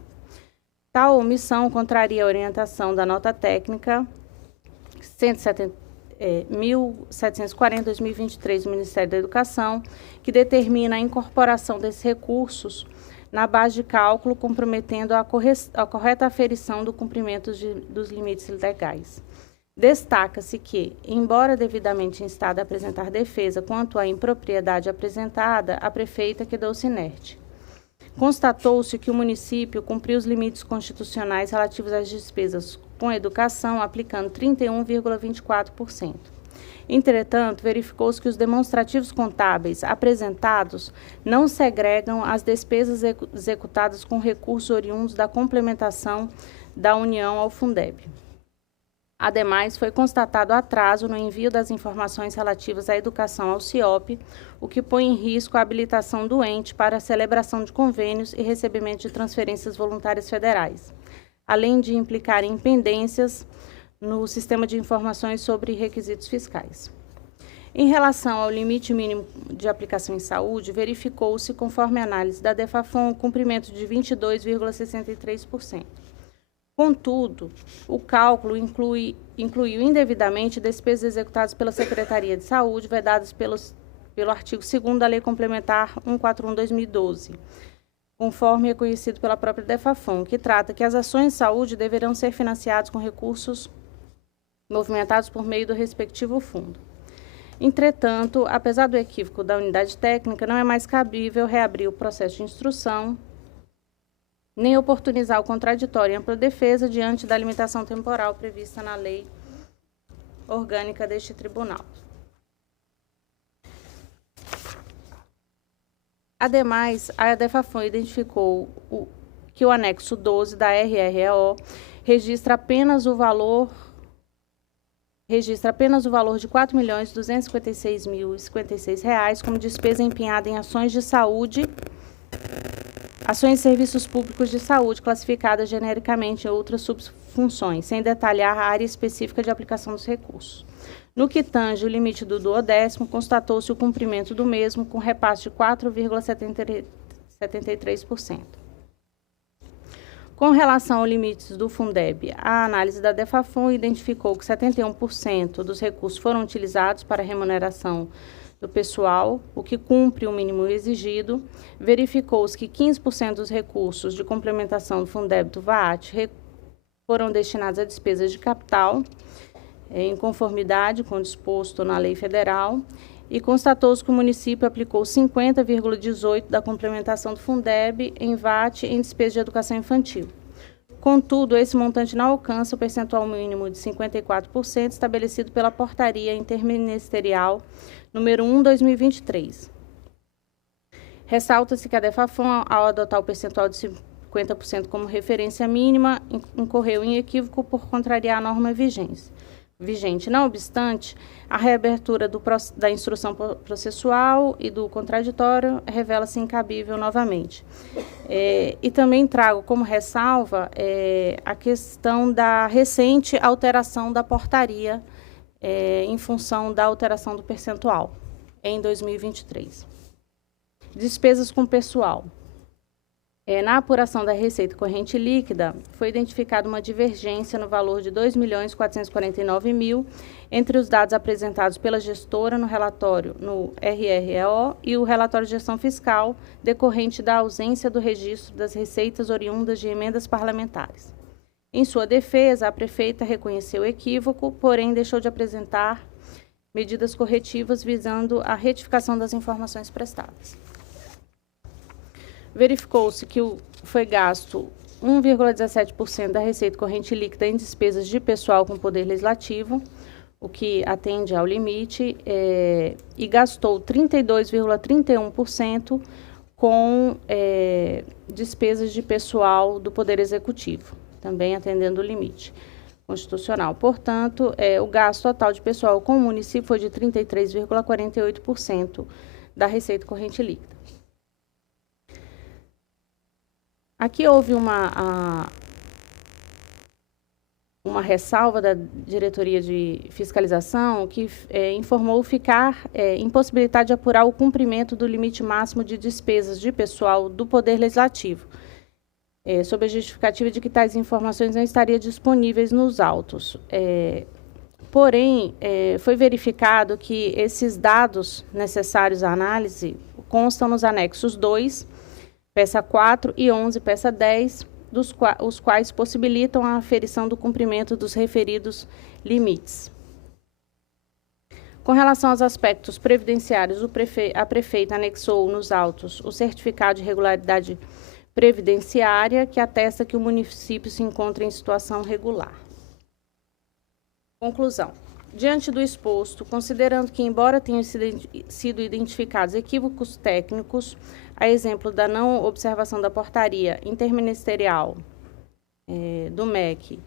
Tal omissão contraria a orientação da nota técnica 1740/2023 do Ministério da Educação, que determina a incorporação desses recursos na base de cálculo, comprometendo a correta aferição do cumprimento dos limites legais. Destaca-se que, embora devidamente instada a apresentar defesa quanto à impropriedade apresentada, a prefeita quedou-se inerte. Constatou-se que o município cumpriu os limites constitucionais relativos às despesas com educação, aplicando 31,24%. Entretanto, verificou-se que os demonstrativos contábeis apresentados não segregam as despesas executadas com recursos oriundos da complementação da União ao Fundeb. Ademais, foi constatado atraso no envio das informações relativas à educação ao CIOP, o que põe em risco a habilitação do ente para a celebração de convênios e recebimento de transferências voluntárias federais, além de implicar em pendências no sistema de informações sobre requisitos fiscais. Em relação ao limite mínimo de aplicação em saúde, verificou-se, conforme análise da DEFAFON, o cumprimento de 22,63%. Contudo, o cálculo incluiu indevidamente despesas executadas pela Secretaria de Saúde, vedadas pelo artigo 2º da Lei Complementar 141/2012, conforme reconhecido pela própria DEFAFON, que trata que as ações de saúde deverão ser financiadas com recursos movimentados por meio do respectivo fundo. Entretanto, apesar do equívoco da unidade técnica, não é mais cabível reabrir o processo de instrução, nem oportunizar o contraditório e ampla defesa diante da limitação temporal prevista na lei orgânica deste tribunal. Ademais, a DEFAFON identificou que o anexo 12 da RREO registra apenas o valor de R$ 4.256.056 como despesa empenhada em ações de saúde, ações e serviços públicos de saúde classificadas genericamente em outras subfunções, sem detalhar a área específica de aplicação dos recursos. No que tange o limite do 12º, constatou-se o cumprimento do mesmo com repasse de 4,73%. Com relação aos limites do Fundeb, a análise da DEFAFON identificou que 71% dos recursos foram utilizados para remuneração do pessoal, o que cumpre o mínimo exigido. Verificou-se que 15% dos recursos de complementação do Fundeb do VAT foram destinados a despesas de capital, em conformidade com o disposto na lei federal, e constatou-se que o município aplicou 50,18% da complementação do Fundeb em VAT em despesas de educação infantil. Contudo, esse montante não alcança o percentual mínimo de 54% estabelecido pela Portaria Interministerial número 1/2023. Ressalta-se que a DEFAFON, ao adotar o percentual de 50% como referência mínima, incorreu em equívoco por contrariar a norma vigente. Não obstante, a reabertura da instrução processual e do contraditório revela-se incabível novamente. E também trago como ressalva a questão da recente alteração da portaria em função da alteração do percentual em 2023. Despesas com pessoal. Na apuração da receita corrente líquida, foi identificada uma divergência no valor de R$ 2.449.000 entre os dados apresentados pela gestora no relatório no RREO e o relatório de gestão fiscal, decorrente da ausência do registro das receitas oriundas de emendas parlamentares. Em sua defesa, a prefeita reconheceu o equívoco, porém deixou de apresentar medidas corretivas visando a retificação das informações prestadas. Verificou-se que foi gasto 1,17% da receita corrente líquida em despesas de pessoal com poder legislativo, o que atende ao limite, e gastou 32,31% com despesas de pessoal do poder executivo, também atendendo o limite constitucional. Portanto, o gasto total de pessoal com o município foi de 33,48% da receita corrente líquida. Aqui houve uma ressalva da Diretoria de Fiscalização que informou ficar impossibilitado de apurar o cumprimento do limite máximo de despesas de pessoal do Poder Legislativo, sob a justificativa de que tais informações não estariam disponíveis nos autos. Porém, foi verificado que esses dados necessários à análise constam nos anexos 2, peça 4 e 11, peça 10, os quais possibilitam a aferição do cumprimento dos referidos limites. Com relação aos aspectos previdenciários, a prefeita anexou nos autos o certificado de regularidade previdenciária, que atesta que o município se encontra em situação regular. Conclusão. Diante do exposto, considerando que, embora tenham sido identificados equívocos técnicos, a exemplo da não observação da portaria interministerial do MEC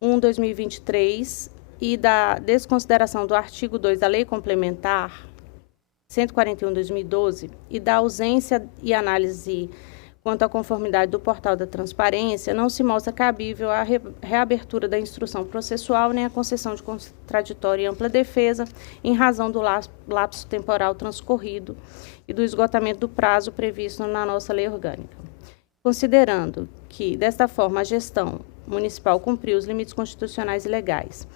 1/2023 e da desconsideração do artigo 2 da Lei Complementar 141/2012 e da ausência e análise quanto à conformidade do portal da transparência, não se mostra cabível a reabertura da instrução processual nem a concessão de contraditório e ampla defesa em razão do lapso temporal transcorrido e do esgotamento do prazo previsto na nossa lei orgânica. Considerando que, desta forma, a gestão municipal cumpriu os limites constitucionais e legais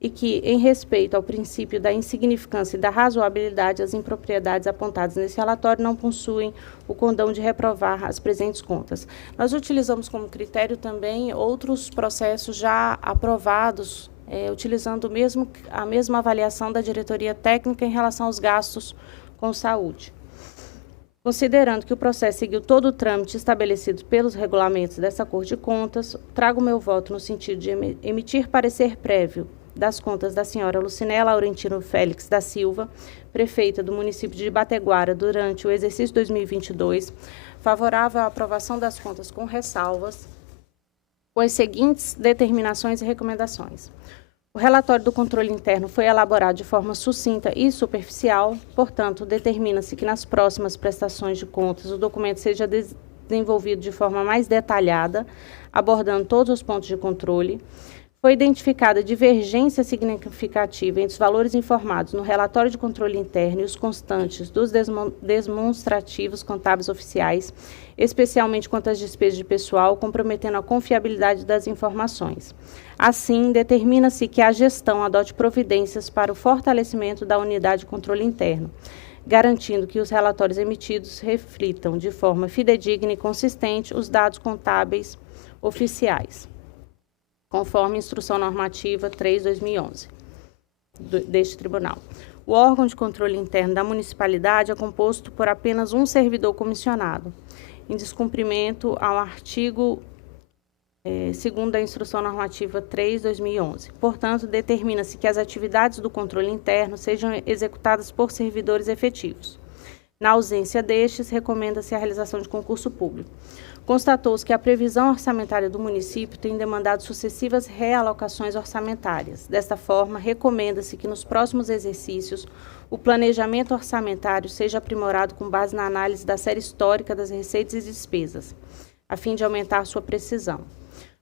e que, em respeito ao princípio da insignificância e da razoabilidade, as impropriedades apontadas nesse relatório não possuem o condão de reprovar as presentes contas. Nós utilizamos como critério também outros processos já aprovados, utilizando a mesma avaliação da diretoria técnica em relação aos gastos com saúde. Considerando que o processo seguiu todo o trâmite estabelecido pelos regulamentos dessa Corte de Contas, trago meu voto no sentido de emitir parecer prévio das contas da senhora Lucinea Laurentino Félix da Silva, prefeita do município de Bateguara, durante o exercício 2022, favorável à aprovação das contas com ressalvas, com as seguintes determinações e recomendações. O relatório do controle interno foi elaborado de forma sucinta e superficial, portanto, determina-se que nas próximas prestações de contas o documento seja desenvolvido de forma mais detalhada, abordando todos os pontos de controle. Foi identificada divergência significativa entre os valores informados no relatório de controle interno e os constantes dos demonstrativos contábeis oficiais, especialmente quanto às despesas de pessoal, comprometendo a confiabilidade das informações. Assim, determina-se que a gestão adote providências para o fortalecimento da unidade de controle interno, garantindo que os relatórios emitidos reflitam de forma fidedigna e consistente os dados contábeis oficiais, conforme Instrução Normativa 3/2011 deste Tribunal. O órgão de controle interno da municipalidade é composto por apenas um servidor comissionado, em descumprimento ao artigo 2º da Instrução Normativa 3/2011. Portanto, determina-se que as atividades do controle interno sejam executadas por servidores efetivos. Na ausência destes, recomenda-se a realização de concurso público. Constatou-se que a previsão orçamentária do município tem demandado sucessivas realocações orçamentárias. Desta forma, recomenda-se que nos próximos exercícios o planejamento orçamentário seja aprimorado com base na análise da série histórica das receitas e despesas, a fim de aumentar sua precisão.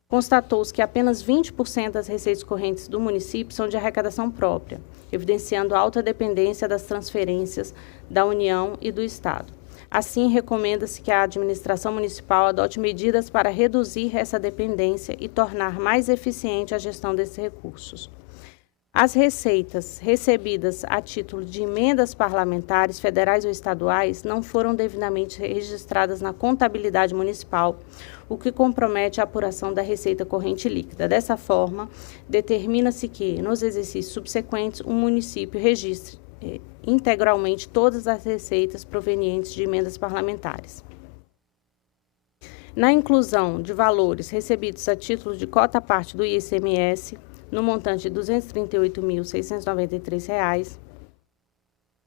Constatou-se que apenas 20% das receitas correntes do município são de arrecadação própria, evidenciando a alta dependência das transferências da União e do Estado. Assim, recomenda-se que a administração municipal adote medidas para reduzir essa dependência e tornar mais eficiente a gestão desses recursos. As receitas recebidas a título de emendas parlamentares, federais ou estaduais, não foram devidamente registradas na contabilidade municipal, o que compromete a apuração da receita corrente líquida. Dessa forma, determina-se que, nos exercícios subsequentes, o município registre integralmente todas as receitas provenientes de emendas parlamentares. Na inclusão de valores recebidos a título de cota parte do ICMS, no montante de R$ 238.693,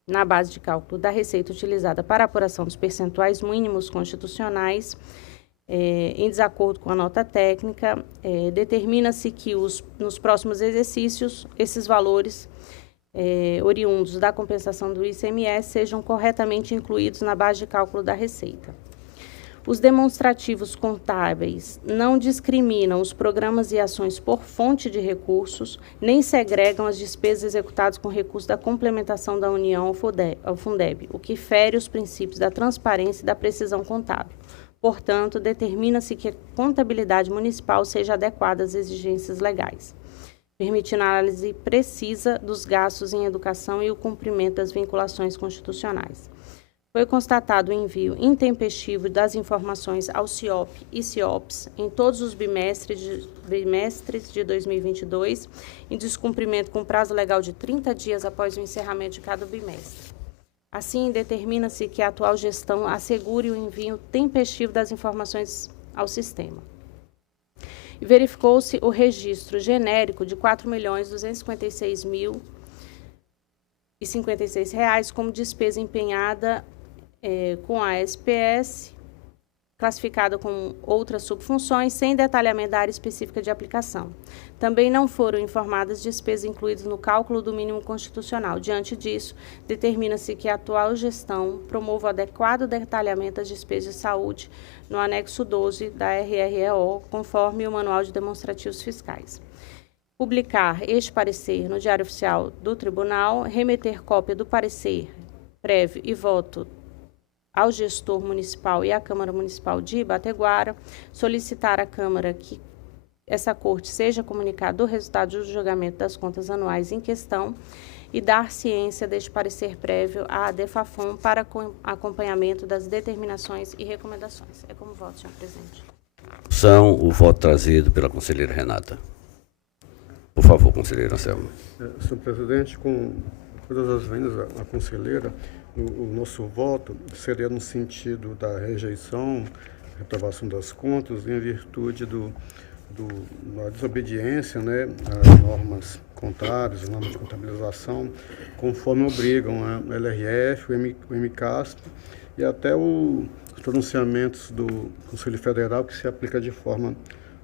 na base de cálculo da receita utilizada para a apuração dos percentuais mínimos constitucionais, em desacordo com a nota técnica, determina-se que nos próximos exercícios esses valores oriundos da compensação do ICMS sejam corretamente incluídos na base de cálculo da receita. Os demonstrativos contábeis não discriminam os programas e ações por fonte de recursos, nem segregam as despesas executadas com recursos da complementação da União ao Fundeb, o que fere os princípios da transparência e da precisão contábil. Portanto, determina-se que a contabilidade municipal seja adequada às exigências legais, permitindo a análise precisa dos gastos em educação e o cumprimento das vinculações constitucionais. Foi constatado o envio intempestivo das informações ao CIOP e CIOPS em todos os bimestres de 2022, em descumprimento com prazo legal de 30 dias após o encerramento de cada bimestre. Assim, determina-se que a atual gestão assegure o envio tempestivo das informações ao sistema. E verificou-se o registro genérico de R$ 4.256.056 como despesa empenhada com a SPS, classificada com outras subfunções, sem detalhamento da área específica de aplicação. Também não foram informadas despesas incluídas no cálculo do mínimo constitucional. Diante disso, determina-se que a atual gestão promova o adequado detalhamento das despesas de saúde no anexo 12 da RREO, conforme o Manual de Demonstrativos Fiscais. Publicar este parecer no Diário Oficial do Tribunal, remeter cópia do parecer prévio e voto ao gestor municipal e à Câmara Municipal de Ibateguara, solicitar à Câmara que essa Corte seja comunicado o resultado do julgamento das contas anuais em questão e dar ciência deste parecer prévio à DEFAFON para acompanhamento das determinações e recomendações. É como voto, senhor presidente. São o voto trazido pela conselheira Renata. Por favor, conselheira Anselmo. Senhor presidente, com todas as vendas, a conselheira, o nosso voto seria no sentido da rejeição, reprovação das contas, em virtude da desobediência, né, às normas contábeis, às normas de contabilização, conforme obrigam a LRF, o MCASP e até os pronunciamentos do Conselho Federal, que se aplica de forma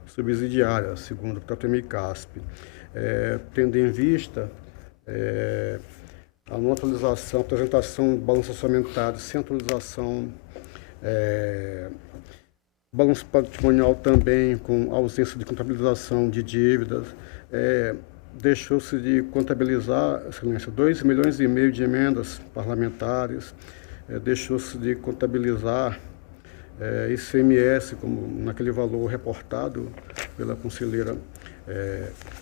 subsidiária, segundo o próprio MCASP. Tendo em vista a não atualização, apresentação de balanço orçamentário sem atualização, balanço patrimonial também com ausência de contabilização de dívidas, deixou-se de contabilizar, Excelência, 2,5 milhões de emendas parlamentares, deixou-se de contabilizar ICMS, como naquele valor reportado pela conselheira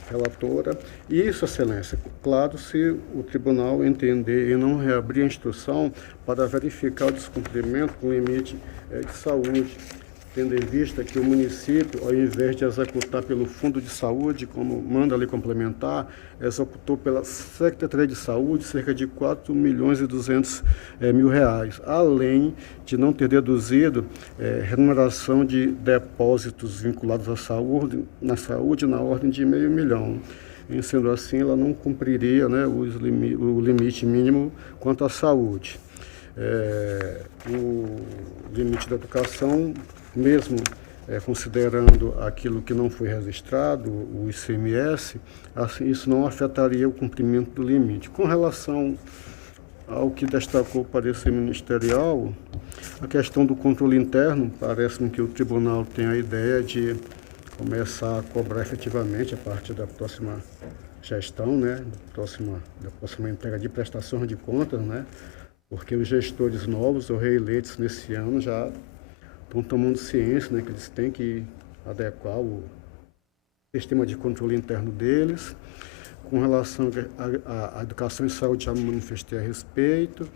relatora. E isso, Excelência, claro, se o tribunal entender e não reabrir a instrução para verificar o descumprimento com limite de saúde, tendo em vista que o município, ao invés de executar pelo Fundo de Saúde, como manda a lei complementar, executou pela Secretaria de Saúde cerca de R$ 4.200.000, além de não ter deduzido remuneração de depósitos vinculados à saúde, na ordem de R$ 500 mil. Em sendo assim, ela não cumpriria, né, o limite mínimo quanto à saúde. O limite da educação, mesmo considerando aquilo que não foi registrado, o ICMS, assim, isso não afetaria o cumprimento do limite. Com relação ao que destacou o parecer ministerial, a questão do controle interno, parece-me que o tribunal tem a ideia de começar a cobrar efetivamente a partir da próxima gestão, né, da próxima entrega de prestações de contas, né, porque os gestores novos ou reeleitos nesse ano já estão tomando ciência, né, que eles têm que adequar o sistema de controle interno deles. Com relação à educação e saúde, já me manifestei a respeito.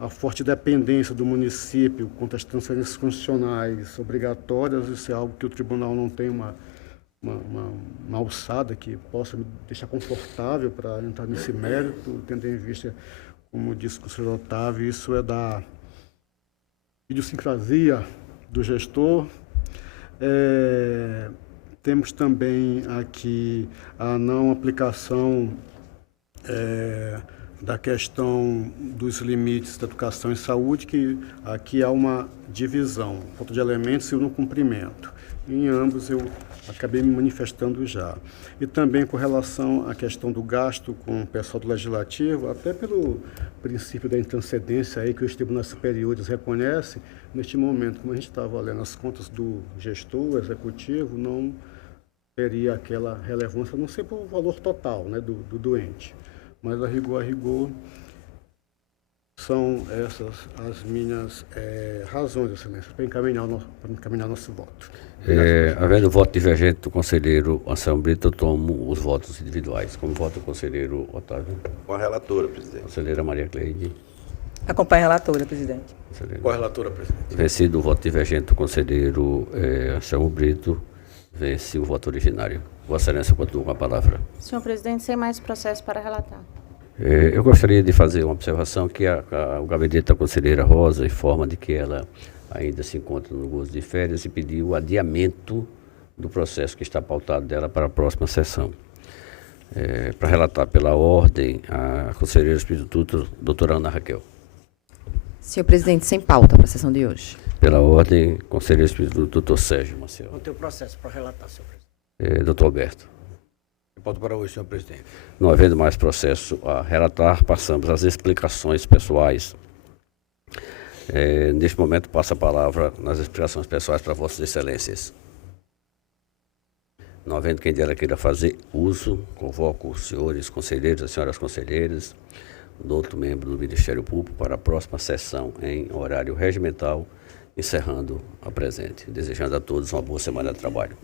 A forte dependência do município quanto às transferências constitucionais obrigatórias, isso é algo que o tribunal não tem uma alçada que possa me deixar confortável para entrar nesse mérito, tendo em vista, como disse o conselheiro Otávio, isso é da idiosincrasia do gestor. Temos também aqui a não aplicação da questão dos limites da educação e saúde, que aqui há uma divisão, falta de elementos e o não cumprimento. Em ambos eu acabei me manifestando já. E também com relação à questão do gasto com o pessoal do Legislativo, até pelo princípio da intranscendência aí que os tribunais superiores reconhecem, neste momento, como a gente estava olhando as contas do gestor executivo, não teria aquela relevância, não sei pelo valor total, né, do doente. Mas a rigor, são essas as minhas razões, Excelência, para encaminhar nosso voto. Havendo voto divergente do conselheiro Anselmo Brito, eu tomo os votos individuais. Como vota o conselheiro Otávio? Com a relatora, presidente. Conselheira Maria Cleide. Acompanho a relatora, presidente. Com a relatora, presidente. Vencido o voto divergente do conselheiro Anselmo Brito, vence o voto originário. Vossa Excelência, continua com a palavra. Senhor presidente, sem mais processo para relatar. Eu gostaria de fazer uma observação que o gabinete da conselheira Rosa informa de que ela ainda se encontra no gozo de férias e pediu o adiamento do processo que está pautado dela para a próxima sessão. Para relatar pela ordem, a conselheira substituta, doutora Ana Raquel. Senhor presidente, sem pauta para a sessão de hoje. Pela ordem, conselheiro substituto, doutor Sérgio Maciel. Não tem o processo para relatar, senhor presidente. Doutor Alberto. Pauta para hoje, senhor presidente. Não havendo mais processo a relatar, passamos às explicações pessoais. Neste momento, passo a palavra nas explicações pessoais para Vossas Excelências. Não havendo quem dela queira fazer uso, convoco os senhores conselheiros, as senhoras conselheiras, do outro membro do Ministério Público para a próxima sessão em horário regimental, encerrando a presente. Desejando a todos uma boa semana de trabalho.